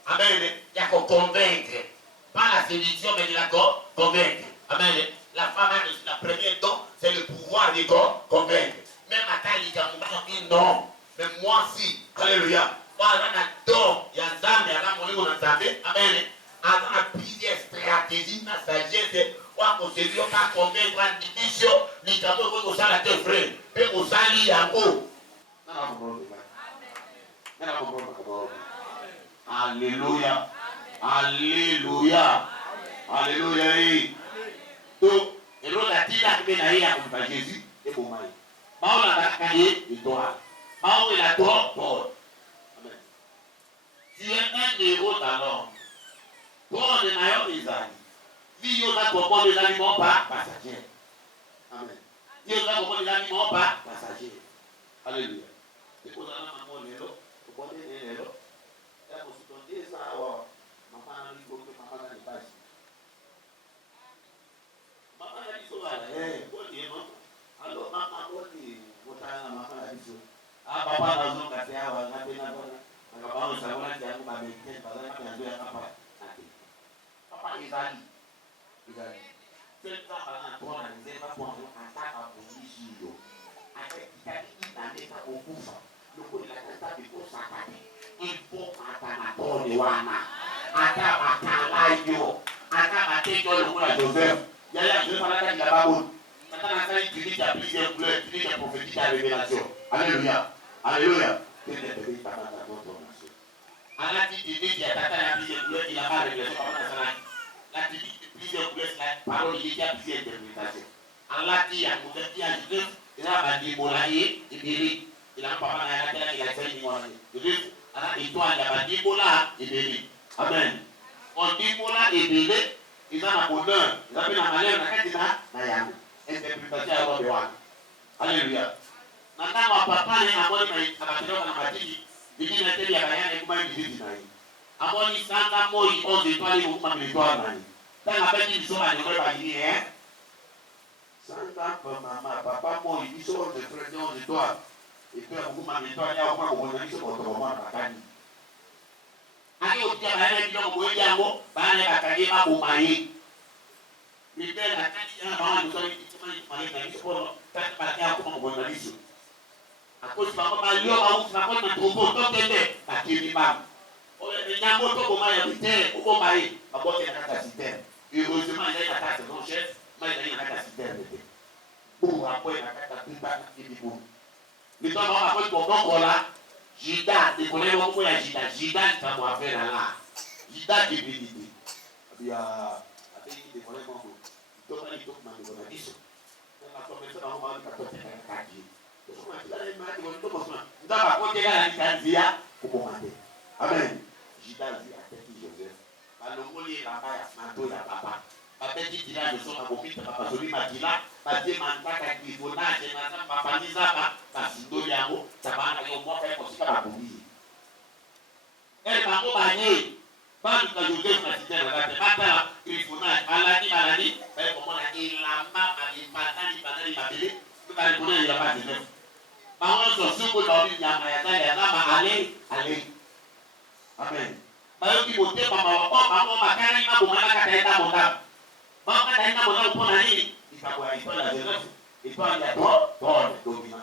amen, il y a qu'à convaincre. Pas la séduction, mais il y a qu'à convaincre. Amen. La femme a reçu la première don, c'est le pouvoir de convaincre. Même à Talika, on dit non. Mais moi si. Alléluia. Voilà, il y a don, il y a Zambé, il y a la monnaie, on a Zambé. Amen. Avant la plusieurs stratégies, la sagesse, on a conseillé à convaincre une division, les cadeaux que vous allez te frère, et vous allez à haut. Alléluia. Alléluia. Alléluia. Donc, et l'autre a dit à Jésus, et pour moi. Mao la cahier, il doit. Mao il a droit, Paul. Tu es un héros d'alors. Bon, les naïons, les amis. Vie, il y a beaucoup de animaux pas passagers. Amen. Il y a beaucoup de animaux pas passagers. Alléluia. Et pour la maman, les lots, pour les lots, et pour se donner ça, maman a dit que maman n'a pas ici. Maman a dit ça, pour les lots. Alors, maman a dit, maman a dit ça. Ah, papa, dans son café, on a fait la bonne. On a fait la bonne, on a fait la bonne. ezali c'est ça bana tona nzeba kwa ataka polisi yo akitaki inandeka okufa lokola kata bikosa kati il atana tone wana ata bakalayo ata batejo lokola Joseph yaya Joseph alaka ni babu nataka sasa kile cha plusieurs couleurs kile cha prophétique à révélation alléluia alléluia tende tende tata toto naso alati kile cha tata ya plusieurs couleurs il a pas révélation par sana lati plusieurs couleurs la parole il y a plusieurs interprétations alati ya mudati ya Joseph ila bandi molaye ibiri ila papa na yake ila saini mwana Joseph ana étoile ya bandi mola ibiri amen on dit mola ibiri ils ont un bonheur, ils ont un malheur, na yangu. Interprétation ya roho wake. Alléluia. Na kama papa ni amoni akatoka na matiki, bidii na teli ya bayana kuma ndizi na hii. Amoni sanga moi 11 étoiles ou kuma étoile nani. Tanga beti bisoma ni kwa bidii Sanga mama papa moi biso 11 étoiles. Et puis kuma étoile ya kuma ko biso ko to mwana bakani. Aki otia bayana bilo ko yango bana bakage mabumayi. Libera kati ya mama ndio mali na hizo tata baada ya kwa mwanalisho. Akosi baba malio au tunakona na tupo tokende lakini mama. Ole nyambo to koma ya mite uko mai mabote na kata site. Heureusement il y a kata non chef, mais il y a kata site. Pour après na kata pipa na kibibu. Ndio mama kwa kokola Jida de kole wako ya Jida tamu afera la. Jida kibidi. Bia atiki de kole wako toka ni toka mango na diso na komesa na mama katoka kaki soma kila ni mali kwa toka soma ndaba kwa kila ni kanzia kukomande amen jidazi ataki Joseph balongoli la baya mato ya papa babeti kila ndio soma kupita papa soli matila batie mantaka kifonaje na samba paniza hapa basi ndio yangu tabana yo mwaka yako sika babuzi mambo banye bali ka Joseph na tena kate hata kifonaj malani bali kwa mwana ilamba alipatani badali mabili bali kuna ya basi Joseph maono suko na nyama ya tani ya kama ale amen bayo kibote mama makani mambo mama kataenda monda mama kataenda monda upona nini itakuwa itola Joseph itola ya to domina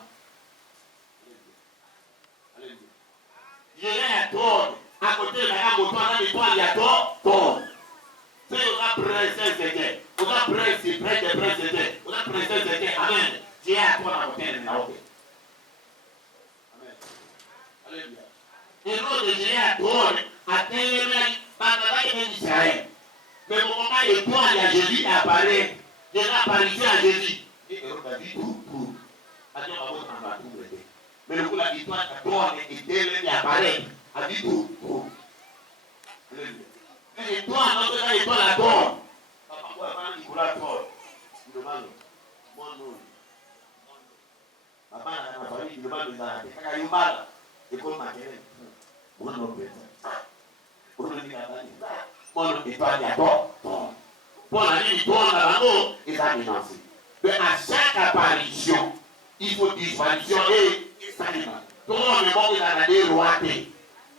haleluya yeye ya to à côté de la moto, on a mis toi, il y a toi. C'est on a pressé, c'était. On a pressé, c'était. On a pressé, c'était. Amen. Dieu à toi la côté de la haute. Amen. Alléluia. Et l'autre de Dieu à toi, à télé, par la vie d'Israël. Mais au moment où toi, il y a Jésus apparaît. Déjà apparition à Jésus. Et on a dit tout. Adieu, on va voir tout le temps. Mais le coup, la victoire à toi, et télé, apparaît. A dit tout. Et toi, notre gars, et toi la donne. Papa, quoi, pas Nicolas Paul. Il demande, mon nom. Papa, la famille, il demande, il a dit, il y a eu mal. Et comme ma gueule, mon nom, mon nom, mon nom, et toi, il y a toi. Pour la vie, toi, on a l'amour, et ça financé. Mais à chaque apparition, il faut disparition et ça financé. Tout le monde est bon, il a des royautés.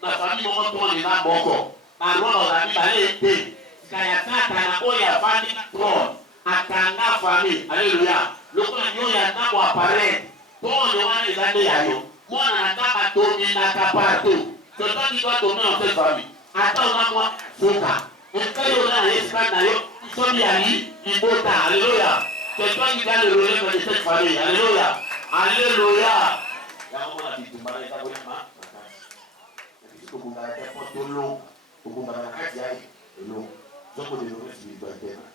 Na famille mon ton ina boko na roho za bibale te kaya sata na oya fani tron akanga famille haleluya loko na nyo ya tabo apare tone wana izande yayo mwana nataka tomi na kapato totoni kwa tomi na cette famille ata unamwa suka ekayo na yeska na yo somi ali ibota haleluya totoni kwa le relève de cette famille haleluya haleluya ya mwana bitumbara ita kwa kumbara kwa tolo kumbara kati yake lo zoko de l'ordre spirituel tena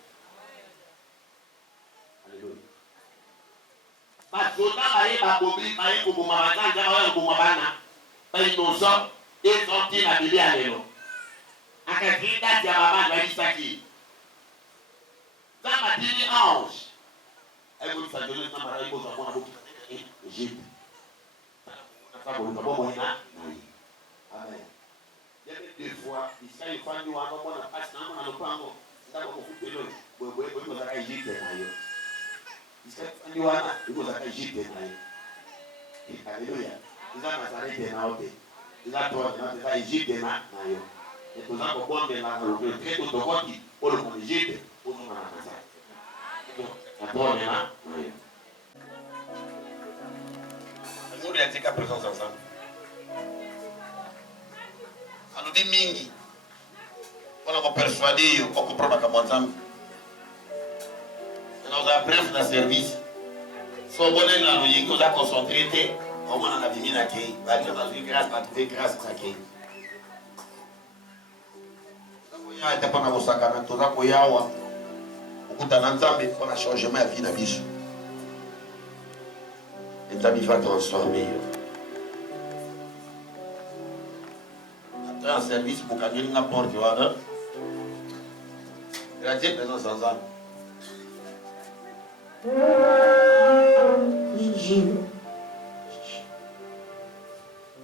haleluya basota baye babobi baye kubuma bazanja baye kubuma bana baye nozo ezoti na biblia lelo akakinda ya baba balisaki kama dini ange ego msajole na mara ibo za mwana boki Egypte sababu ni bomo ina amen. Il y a des fois, il s'est fait un peu de passe dans le pango. C'est un peu de l'eau. Il y a Égypte d'ailleurs. Il s'est fait un peu de Égypte d'ailleurs. Alléluia. Il y a Nazareth d'ailleurs. Il y a toi dans Égypte d'ailleurs. Et tout ça, pourquoi on est là, le très tout le monde qui, pour le monde Égypte, pour nous faire ça. Après, on est là. Nous, il a dit qu'à présence ensemble. On nous dit mingi. On a persuadé, on comprend pas comment ça. On a appris dans le service. Si on est là, on a concentré, on a mis la clé. On a trouvé grâce, on a trouvé grâce à la clé. On a été pendant le sacrament, on a été on a changé ma vie dans la vie. Et ta vie va transformer. Après un service, pour gagner une porte, tu vois. Il a dit présence ensemble.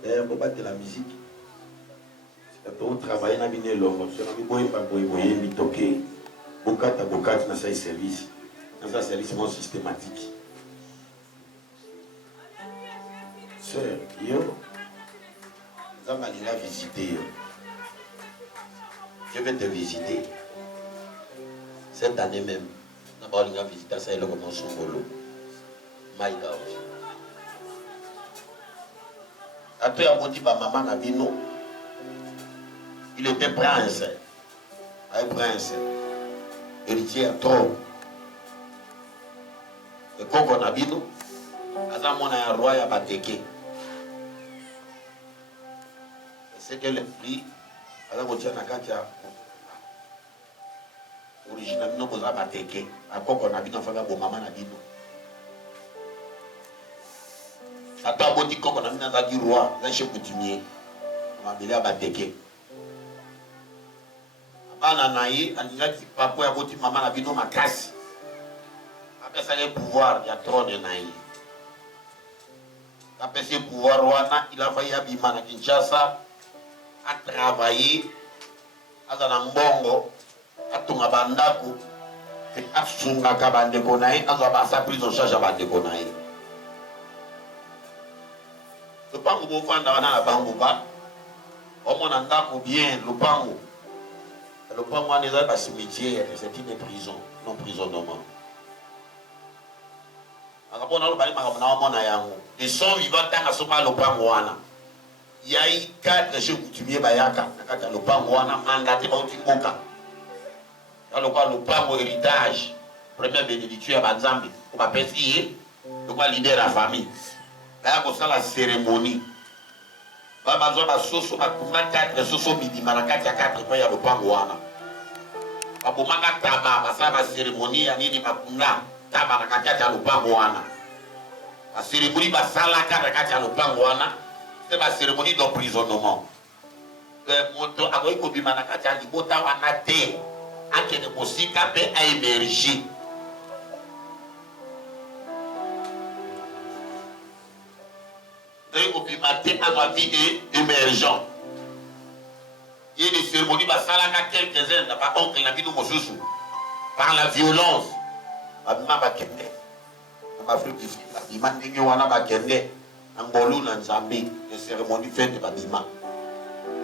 D'ailleurs, pour battre la musique, quand on travaille dans le l'homme, on a toqué. Bokata dans ce service. Dans un service systématique. Sœur, yo, nous allons aller visiter. Je vais te visiter. Cette année même, nous allons visiter ça et le comment son bolo. Maïda aussi. Après, on dit que maman a dit non. Il était prince. Un prince. Héritier à trop. Et quand on a dit non, on a un roi à Bateke. C'est que le prix, alors on tient à Katia. Originalement, on a Bateke. À quoi on a dit non, on a dit maman a dit non. Attends, on dit qu'on a mis dans un roi, dans un chef coutumier. On a dit à Bateke. Ananaï, Anilaki, papa, Aboti, maman, la bino, ma casse. Après ça, le pouvoir, il y a trop de naïs. Après ce pouvoir, il a failli à Bimana, Kinshasa, à travailler, à Zanambongo, à Tungabandako, à Sungaka Bandekonaï, à Zabasa prise en charge à Bandekonaï. Le pango beau fan dans la bangouba, au mon andako bien, le pango. Le pango n'est pas un cimetière, c'est une prison, non prisonnement. Les sons vivants, tant que ce pas le pango. Il y a eu 4 jeux coutumiers Bayaka, le pango mandaté par Timoka. Le pango héritage, première bénédiction à Banzambi, on va pétiller, le leader de la famille. Là, il y a la cérémonie. Il y a 4 soso bidima, 4 il y a le pango. Babomaka taba, basaba cérémonie, il y a une taba, le pango. La cérémonie basala, le pango. C'est la cérémonie d'emprisonnement. Le moto a eu comme manakata di bota wanate, ake ne posika pe a émerger. Et au matin à ma vie émergent. Il y a des cérémonies basala quelques-uns, n'a pas oncle la vie de Mosusu. Par la violence, Abima Bakende. En Afrique du Sud, Abima Ningewana Bakende. Angolou Nanzambi, les cérémonies faites de Babima.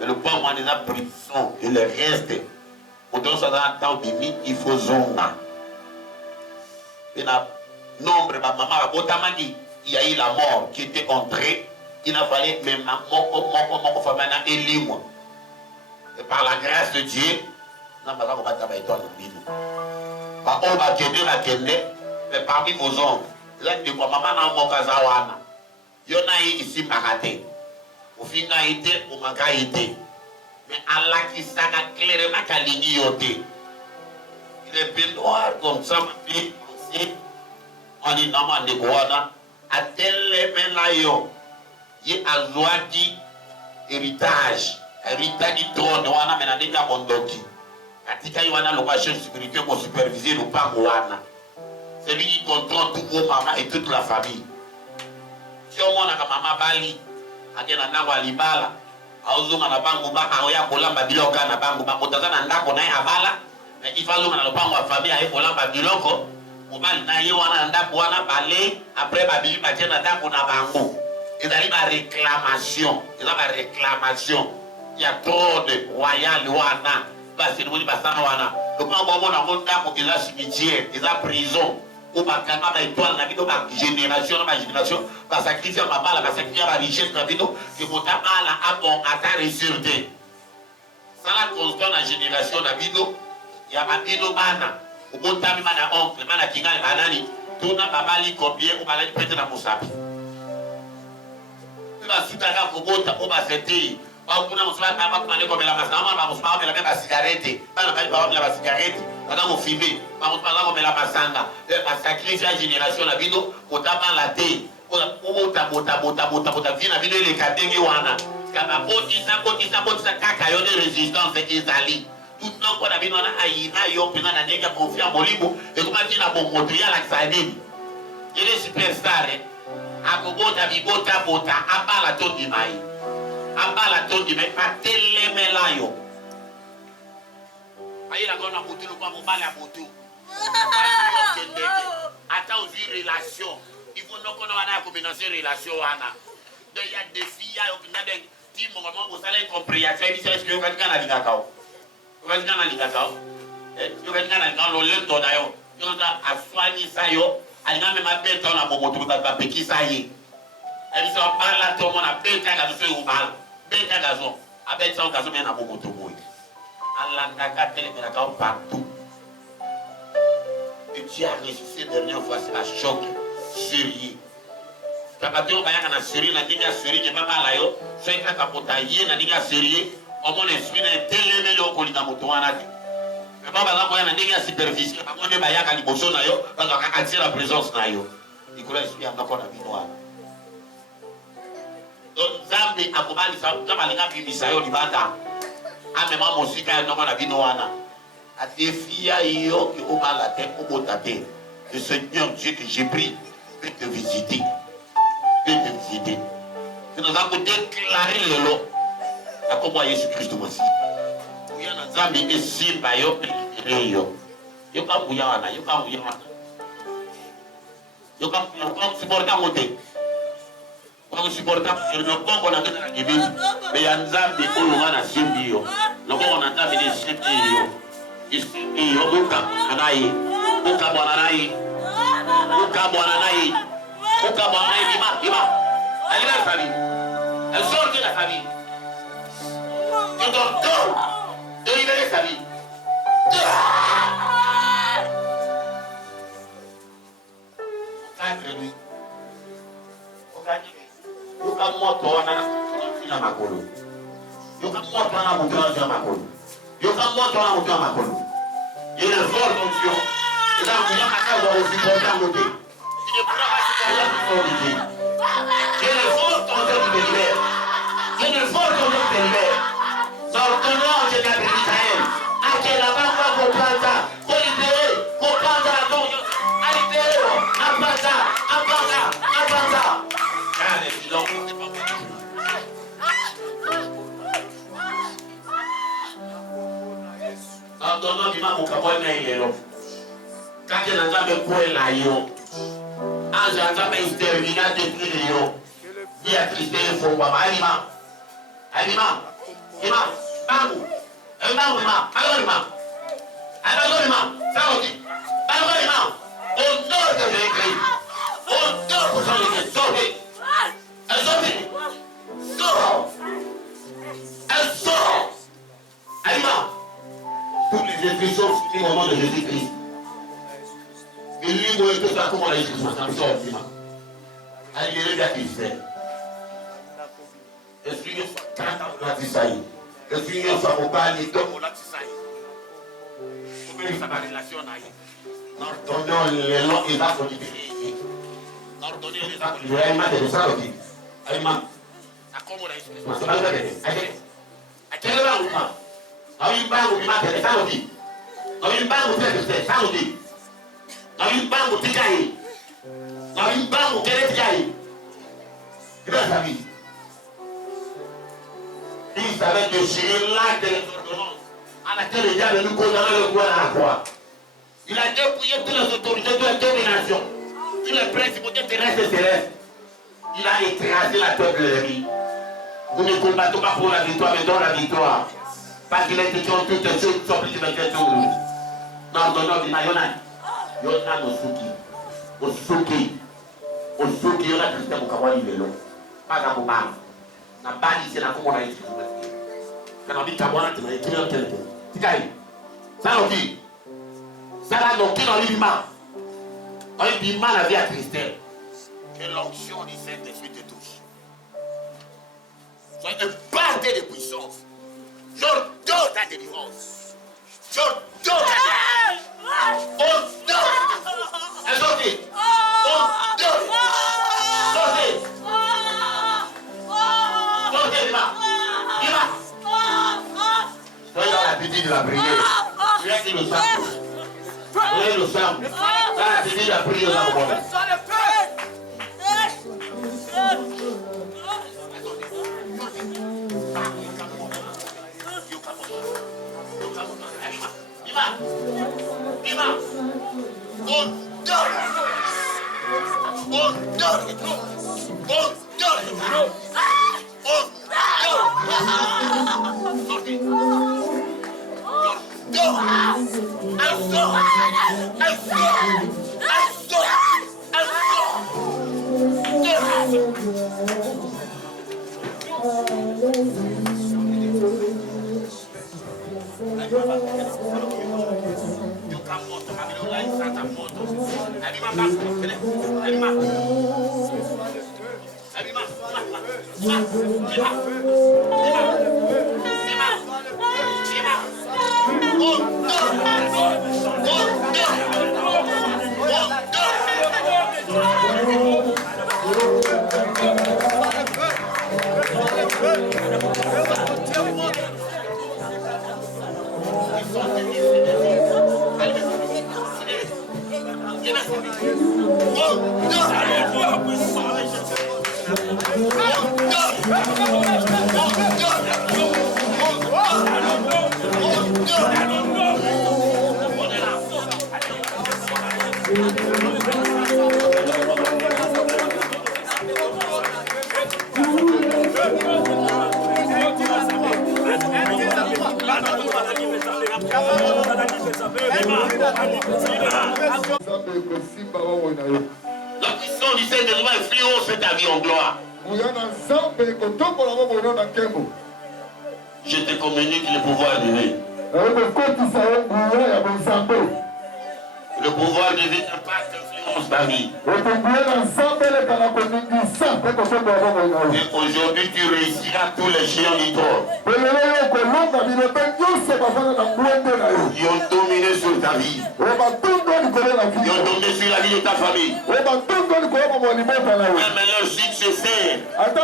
Et le point où on est en prison, et le reste, pendant ce temps, il faut zonga. Il y a nombre de maman, il y a eu la mort qui était entrée, il a fallu même et par la grâce de Dieu, mais parmi vos oncles, là, il y a maman il y en a ici maraté. Au final, il était au magaïté. Mais Allah qui s'est clairement calignoté. Il est bien noir comme ça, puis on dit non, on dit quoi, à tel mélayo, il y a Azouadi, héritage du trône, on a maintenant des abondoki. Katika y a l'occasion de sécurité pour superviser le pangouana. C'est lui qui contrôle tous vos mamans et toute la famille. Si on a maman Bali, à quel endroit Libala, à Ozuma na bango ba, à Oya Kolamba Biloka na bango ba, Kotazana Ndako na Abala, mais il faut na le bango à famille à Kolamba Biloko, Mobali na Yewana Ndako wana Balé, après Babili Batiana Ndako na bango. Et d'aller ma réclamation, et là ma réclamation, il y a trop de royal wana. C'est le bassin wana. Donc quand on a monté il y a cimetière, il y a prison. Ou pas quand on a étoile, la vidéo, génération, va sacrifier ma balle, va sacrifier la richesse, la vidéo, que mon tabac a bon à ta résulté. Ça la constant la génération, la vidéo, il y a ma vidéo mana. Ou bon tabac mana oncle, mana kinga, manani, tout n'a pas bali combien, ou malade peut-être dans mon sapi. Tu vas soutaner pour bon tabac, ou va s'aider. Kuna musuma kama kumane kwa mela masama na musuma mela beba cigarette bana bali ba mela cigarette bana mo filmer ba musuma la mela masanga ba sacrifice la génération la bino kotama la te bota vina bino ile kadenge wana kama boti sa kaka yo de résistance ezali tout non kwa bino na aina yo pena na ndenge confia molimo et comment tina bon montrer la xanini il est superstar akobota bibota bota abala to di mai abala tondi me pateleme layo ayira kona mutu kwa mobala mutu ata ozi relation il faut non kono wana combinaison relation wana de ya défi ya obinaden ti mo mo sala compréhension ni c'est que on kana likakao on kana likakao yo kana likakao lo lento na yo yo nda aswani sayo alingame mabeta na momoto ba pekisa yi elle s'en parle to mona beta ka so ubala beta gazon avec ça gazon bien na momoto boy alanga ka tele na ka partout et tu as réussi dernière fois c'est la choc sérieux kabato bayaka na sérieux na dinga sérieux ke baba la yo c'est ka kapota yé na dinga sérieux au mon esprit na teleme lo ko linga moto wana ti baba la moya na dinga superficie ba mo de bayaka liboso na yo ba ka attirer la présence na yo ikula esprit anga ko na binoa Zambi akubali sababu kama linga yo libata amema mosika ya noma na bino wana adefia yo ki obala te obotate le Seigneur Dieu que j'ai pris peut te visiter que nous avons déclaré le lot à comment Jésus Christ aussi il y a na Zambi et simba yo yo kamuya wana yo supporter monter on supporta le congo na ngana kibi mais ya nzambe oyo ngana simbi yo loko on entend des simbi yo isimbi yo buka bwana nai bima allez la famille elle sort de la famille tu dors de libérer sa vie sacré lui yoka moto wana na makolo yoka moto wana mutana na makolo yoka moto wana mutana makolo il est fort mon Dieu et là on a pas de aussi content côté il est pas si content il est fort ton Dieu de libérer il est fort ton Dieu de libérer dans ton nom de Gabriel à quel la bamba comprendre pour libérer comprendre la don à libérer apanda Antono bima mukabona ilelo kake na nzambe kwela yo anja nzambe extermina détruire yo via Christ fo kwa alima bangu saudi au nom de Jésus au nom de Jésus sauvé elle sort alima toutes les esprits sont soumis au nom de Jésus-Christ. Et lui, moi, je peux faire comment la Jésus Christ ça sort alima alibéré de Christ esprit de kaka la tisaï esprit de famobali comme la tisaï comment ça va relation na ordonnons les noms et la solidarité ordonnez les actes de l'aiman de ça aussi alima akomo la Jésus Christ ça va aller akele ba uma ayi bangu bi ma tele ça aussi ayi bangu tele ça aussi ayi bangu tikai ayi bangu tele tikai grâce à lui il savait déchirer l'acte des ordonnances à laquelle le diable nous condamnait le pouvoir à la croix. Il a dépouillé toutes les autorités de la domination, toutes les principautés terrestres et célestes. Il a écrasé la peupllerie. Nous ne combattons pas pour la victoire, mais dans la victoire. Parce qu'il est écrit en toutes choses, nous sommes plus vainqueurs que nous. Dans le nom de Mayonnaise, il y a Osuki, il y a Christian Mukawali Velo. Pas à Bouma. Na bali c'est la commune à écrire. Quand on dit Kabwana, tu m'as écrit un tel point. Tikaï. Ça on dit. Ça là, donc, qui dans l'Ibima. On Ibima la vie à Christelle. Que l'onction du Saint-Esprit te touche. Sois un parti de puissance. J'ordonne ta délivrance. J'ordonne ta délivrance. On donne. Sortez. On donne. Sortez. Sortez, Lima. Soyez dans l'appétit de la prière. Regardez le sang. Regardez le sang. Dans l'appétit de la prière, nous avons problème. La puissance du Saint-Esprit influence cet avion en gloire. Je te communique le pouvoir divin. Le pouvoir divin impacte, influence ta vie. Et aujourd'hui, tu réussiras tous les chiens du tort. Ils ont dominé sur ta vie. Ils ont dominé sur la vie de ta famille. Même leur suite se fait. Dans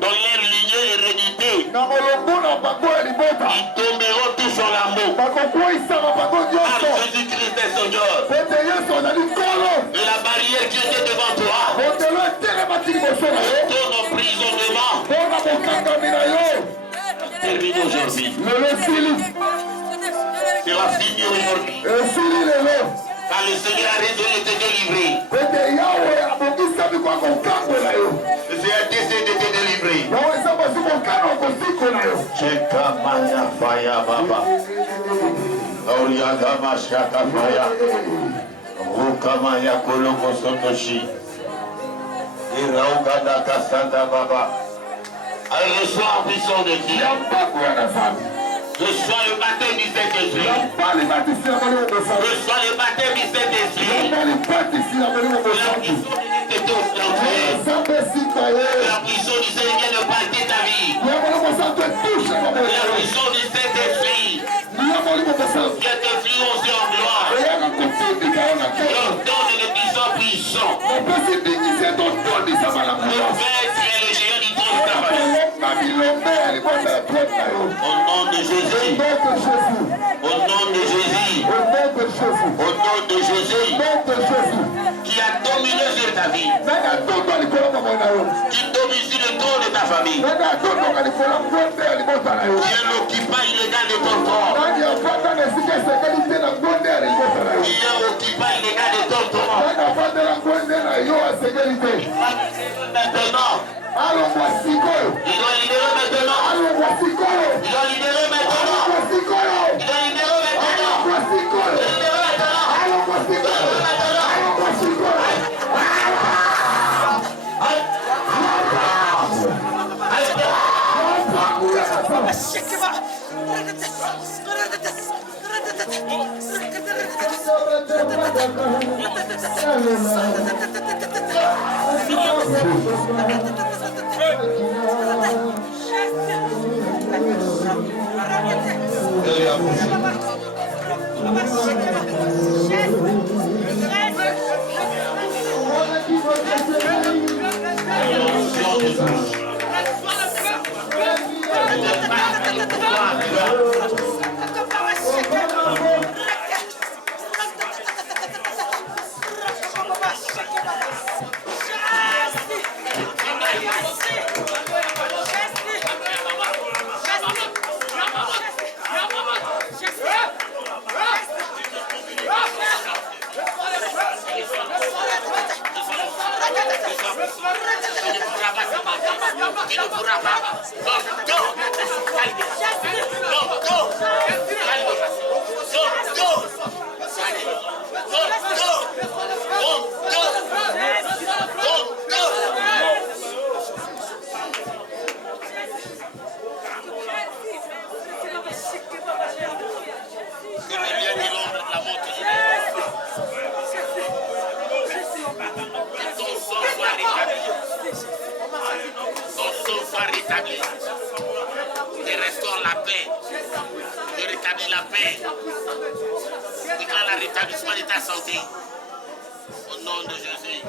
leur lignée hérédité. Ils tomberont tous en l'amour. Car Jésus-Christ est Seigneur. Et la barrière qui était devant toi. Ton emprisonnement. Termine aujourd'hui. Tu vas finir aujourd'hui. Car le Seigneur a résolu de te délivrer. Le Seigneur a décidé de te délivrer. Chekamaya faya baba. Auriagama shaka faya. Rukamaya kolongo sotoshi. Iraugada kasanda baba. Elle reçoit en puissance de qui? Reçois le baptême du Saint-Esprit. Reçois le baptême du Saint-Esprit. La puissance du Seigneur vient de partir ta vie. La puissance du Saint-Esprit vient t'influencer en gloire. L'ordonne le puissant puissant. Le Père, tu es le géant du trône de ta famille. Au nom de Jésus. Au nom de Jésus. Au nom de Jésus. Qui a dominé sur ta vie. Qui domine sur le trône de ta famille. Qui est l'occupant illégal de ton corps. Qui est l'occupant illégal de ton corps. Maintenant. Et restaure la paix. De rétablir la paix. Déclare le rétablissement de ta santé. Au nom de Jésus.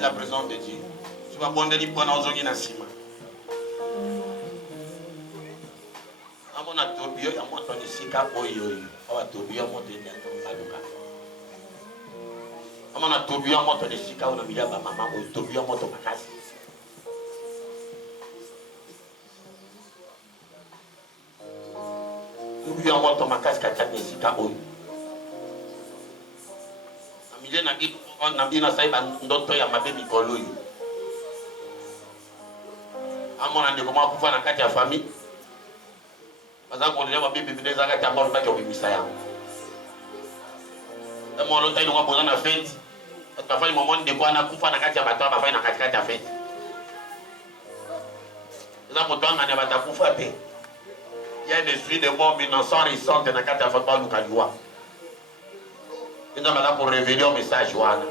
La présence de Dieu. Tu vas bondir pour nous aujourd'hui na sima. Amona tobio ya moto ni sika oyo. Awa tobio moto ni aluka. Amona tobio moto ni sika ona biya ba mama o tobio moto makasi. Tobio moto makasi katani sika oyo. Amile na gitu na bina saiba ndoto ya mabebi koloyo. Amona ndiko makufa na kati ya famille. Baza kuonelea mabibi binaweza kati ambao baki obimisa yangu. Kama leo taino kwa na fete. Tutafanya moment de kwa na kufa na kati ya batwa bafanya na kati ya fete. Sasa mtwanga na batakufa te. Il y a des suites de morts innocents récentes na kati ya fete kwa lukaliwa. Ndio maana pour révéler un message wana.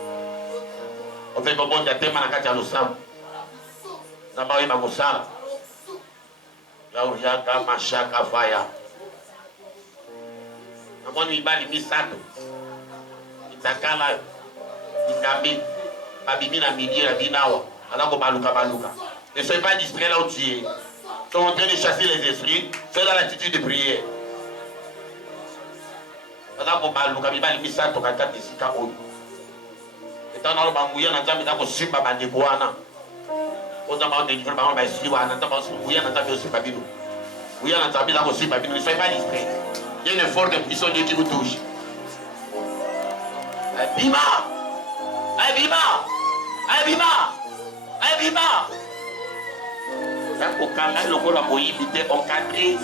On fait bon de tema na kati ya lusamu. Na bawe magusala. Yauriaka mashaka faya. Namoni ibali misato. Itakala ikambi babimi na milieu binawa. Alako baluka. Ne soyez pas distrait là où tu es. Ils sont en train de chasser les esprits. Fais dans l'attitude de prière. Alako baluka ibali misato kakati sika oyo. Etana lo banguya na nzambe ndako simba bandeko wana. Oza ba délivrer ba ba esprits wana ndako buya na nzambe osimba bino. Buya na nzambe ndako simba bino. Ne soyez pas distrait. Il y a une forte puissance de Dieu qui vous touche. Bima! Okanga lokola moyibi te encadré.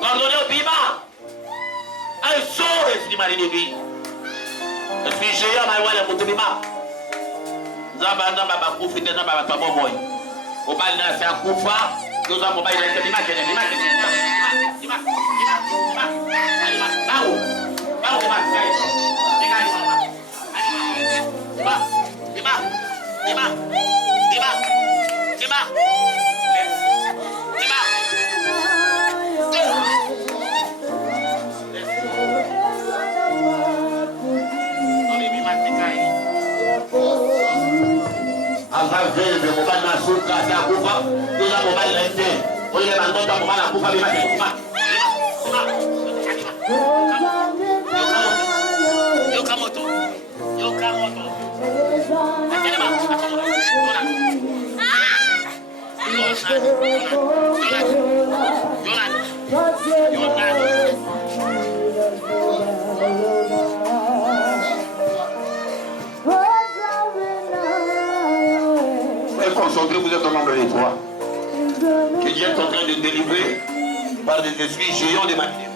Pardonnez au bima. Un saut est fini marini. Je suis géant ma wale mutubima. Zaba namba bakufi te namba batabo boy. Obali na sa kufa, yoza mobile na bima kene bima. Bawo. Bawo bima kai. Bima. Avant de mobile na suka ta kufa, yoza mobile na te. Oye bandota mobile na kufa bima kufa. Yokamoto. Concentrez, vous êtes au nombre de trois. Que Dieu est en train de délivrer par des esprits géants de matinée.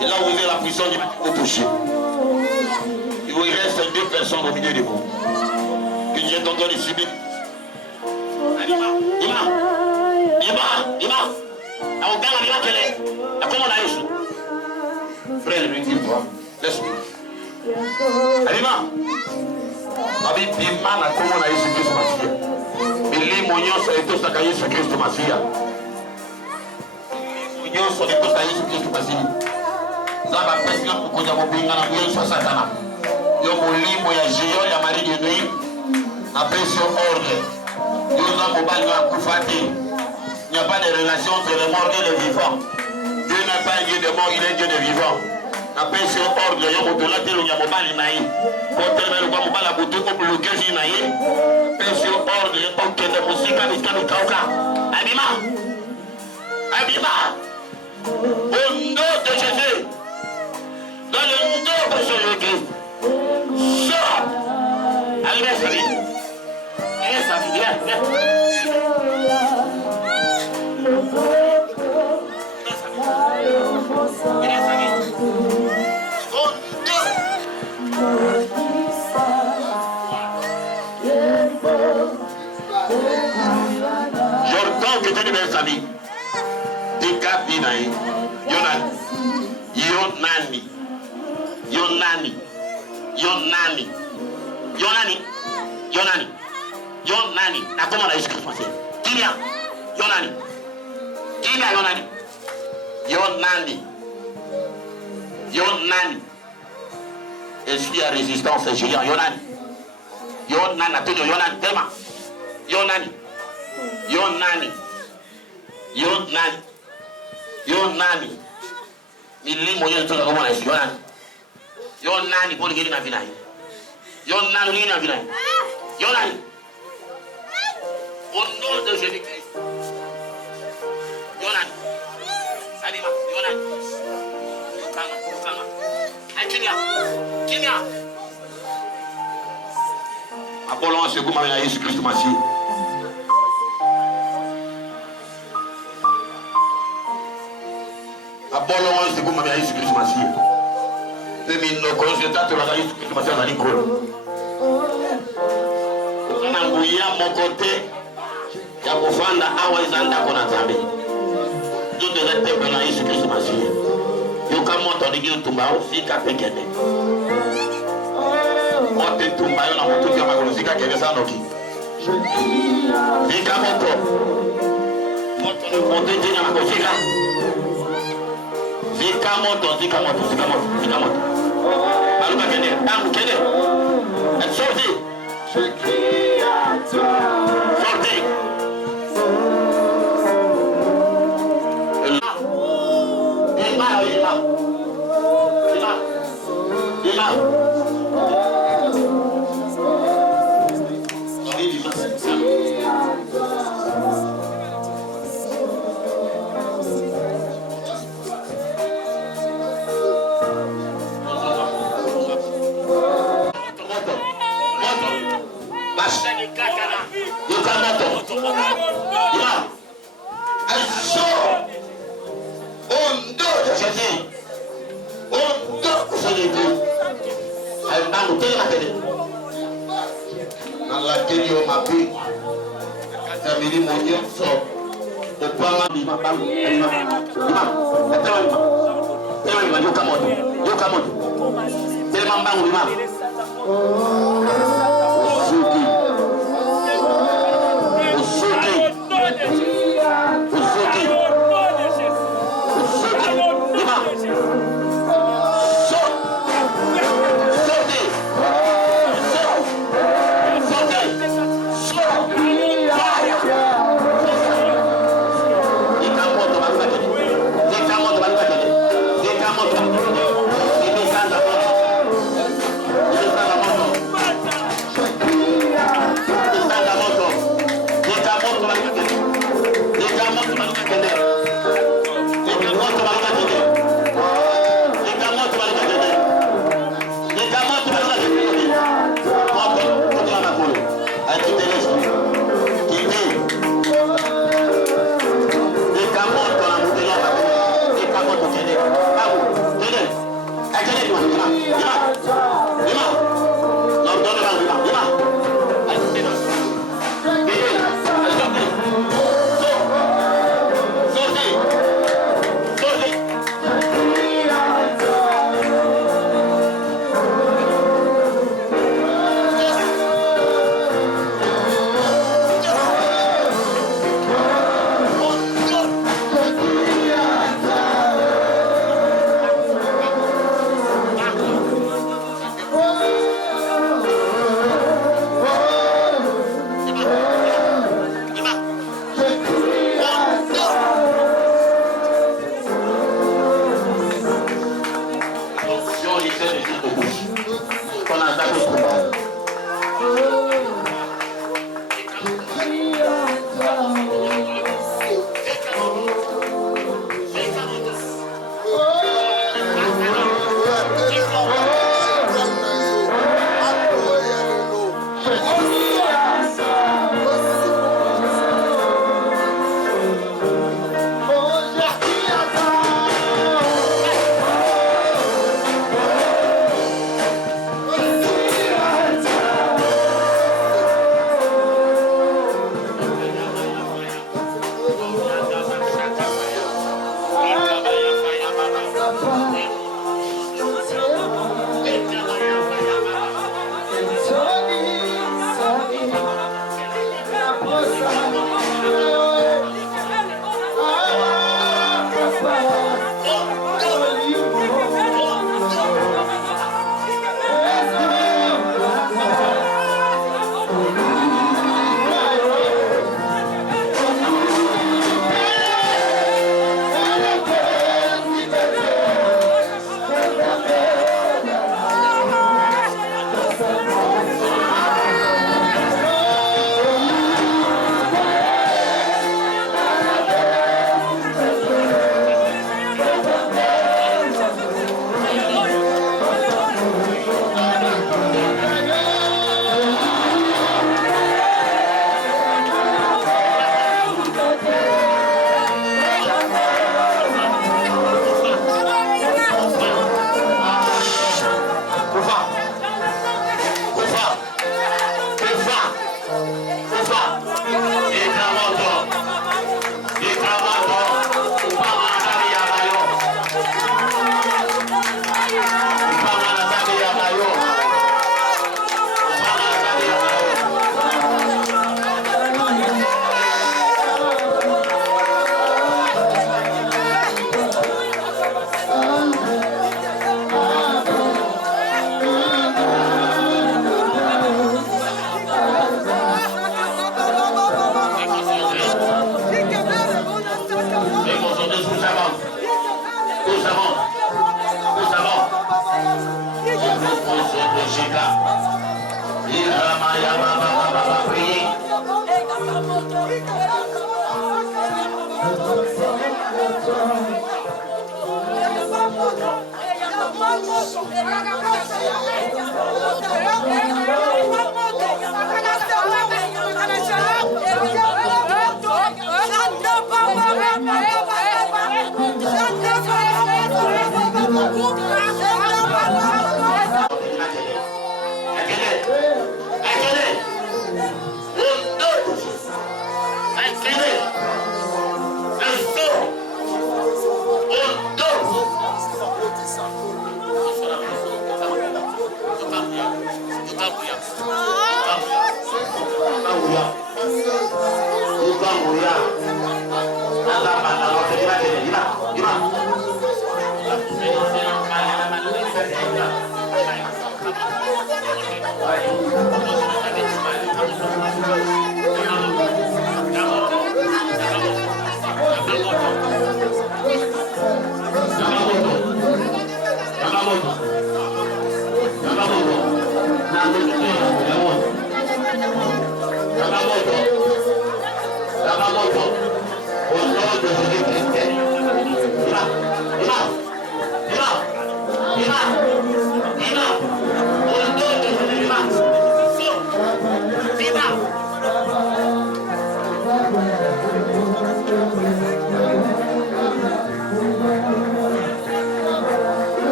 Et là, vous avez la puissance du matin de toucher. Il vous reste 2 personnes au milieu de vous. Que Dieu est en train de subir. Comment on a eu frère, lui dis-toi. Laisse-moi. Alima. Abi bima na komo na Yesu Kristo Masia. Milimo nyonso etosaka Yesu Kristo Masia. Nyonso etosaka Yesu Kristo Masia. Zaba pesa kukuja mobinga na nyonso Satana. Yo molimo ya géant ya mari de nuit. Na pesa ordre. Yo za mobali na kufati. Il n'y a pas de relation entre les morts et les vivants. Dieu n'est pas un Dieu de mort, il est Dieu de vivants. Après ce ordre, il y a un mobile naï. Pour terminer, le mobile a bouté comme le gage naï. Après ce ordre, il y a un de musique avec un kauka. Abima! Au nom de Jésus, dans le nom de Jésus, sors! Allez, viens, Sabi. Viens, Sabi, viens. J'entends que tu es mes amis. Tikabinaï. Yonani. Nakoma na Yesu Kristo. Kimia. Yonani. Je suis à résistance géant. Yonani, Antonio, Yonani, Thelma. Yonani. Milimo yetu za kama na Yesu. Yonani, pole gani na vinai. Yonani. Au nom de Jésus-Christ. Yonani. Salima, Yonani. Yokama. Kimia. Apollon se gouma na Yesu Kristo Masi. Apollon se gouma na Yesu Kristo Masi. Temi no consultate la Yesu Kristo Masi na likolo. Na nguya mokote ya kufanda awa izanda kona zambi. Zote za tembe na Yesu Kristo Masi. Yoka moto nigi utumba ufika pekene. Mote tumba yo na moto kama kuluzika kegesa noki. Fika moto. Moto ni moto jina makofika. Fika moto. Maluka kene, tangu kene. Sorti. Sorti. Vamos,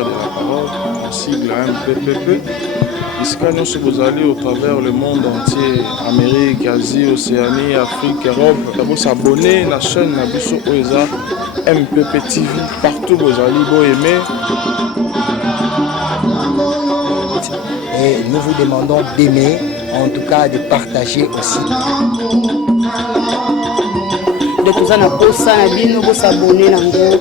prière de la parole, la sigle MPPP. Isika nyonso bozali au travers le monde entier, Amérique, Asie, Océanie, Afrique, Europe. Vous s'abonner à la chaîne Nabiso Oeza MPP TV. Partout bozali, vous aimez. Et nous vous demandons d'aimer, en tout cas de partager aussi. De tout ça, na posa na bino, vous s'abonner nango.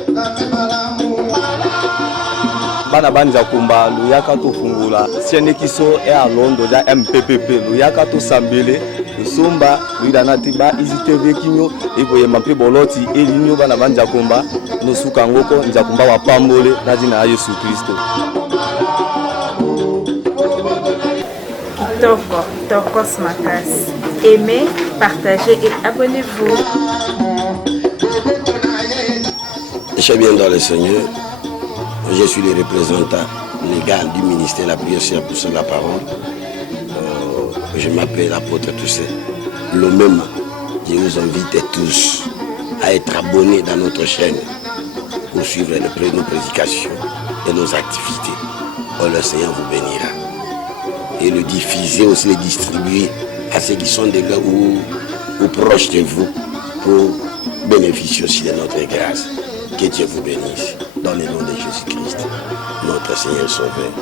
Bana banza kumba luyaka tofungula siene kiso e alondo ja MPPP luyaka to sambele lusumba luida nati ba Easy TV kinyo ipo ye mapi boloti elinyo bana banza kumba nosuka ngoko nza kumba wa pambole na jina ya Yesu Kristo. Tokos Makasi. Aimez, partagez et abonnez-vous. Je bien dans le Seigneur. Je suis le représentant légal du ministère de la prière pour la parole. Je m'appelle l'apôtre Toussaint. Le même, je vous invite tous à être abonnés dans notre chaîne pour suivre nos prédications et nos activités. Le Seigneur vous bénira. Et le diffuser, aussi le distribuer à ceux qui sont déjà ou proches de vous pour bénéficier aussi de notre grâce. Que Dieu vous bénisse. Dans le nom de Jésus-Christ, notre Seigneur Sauveur.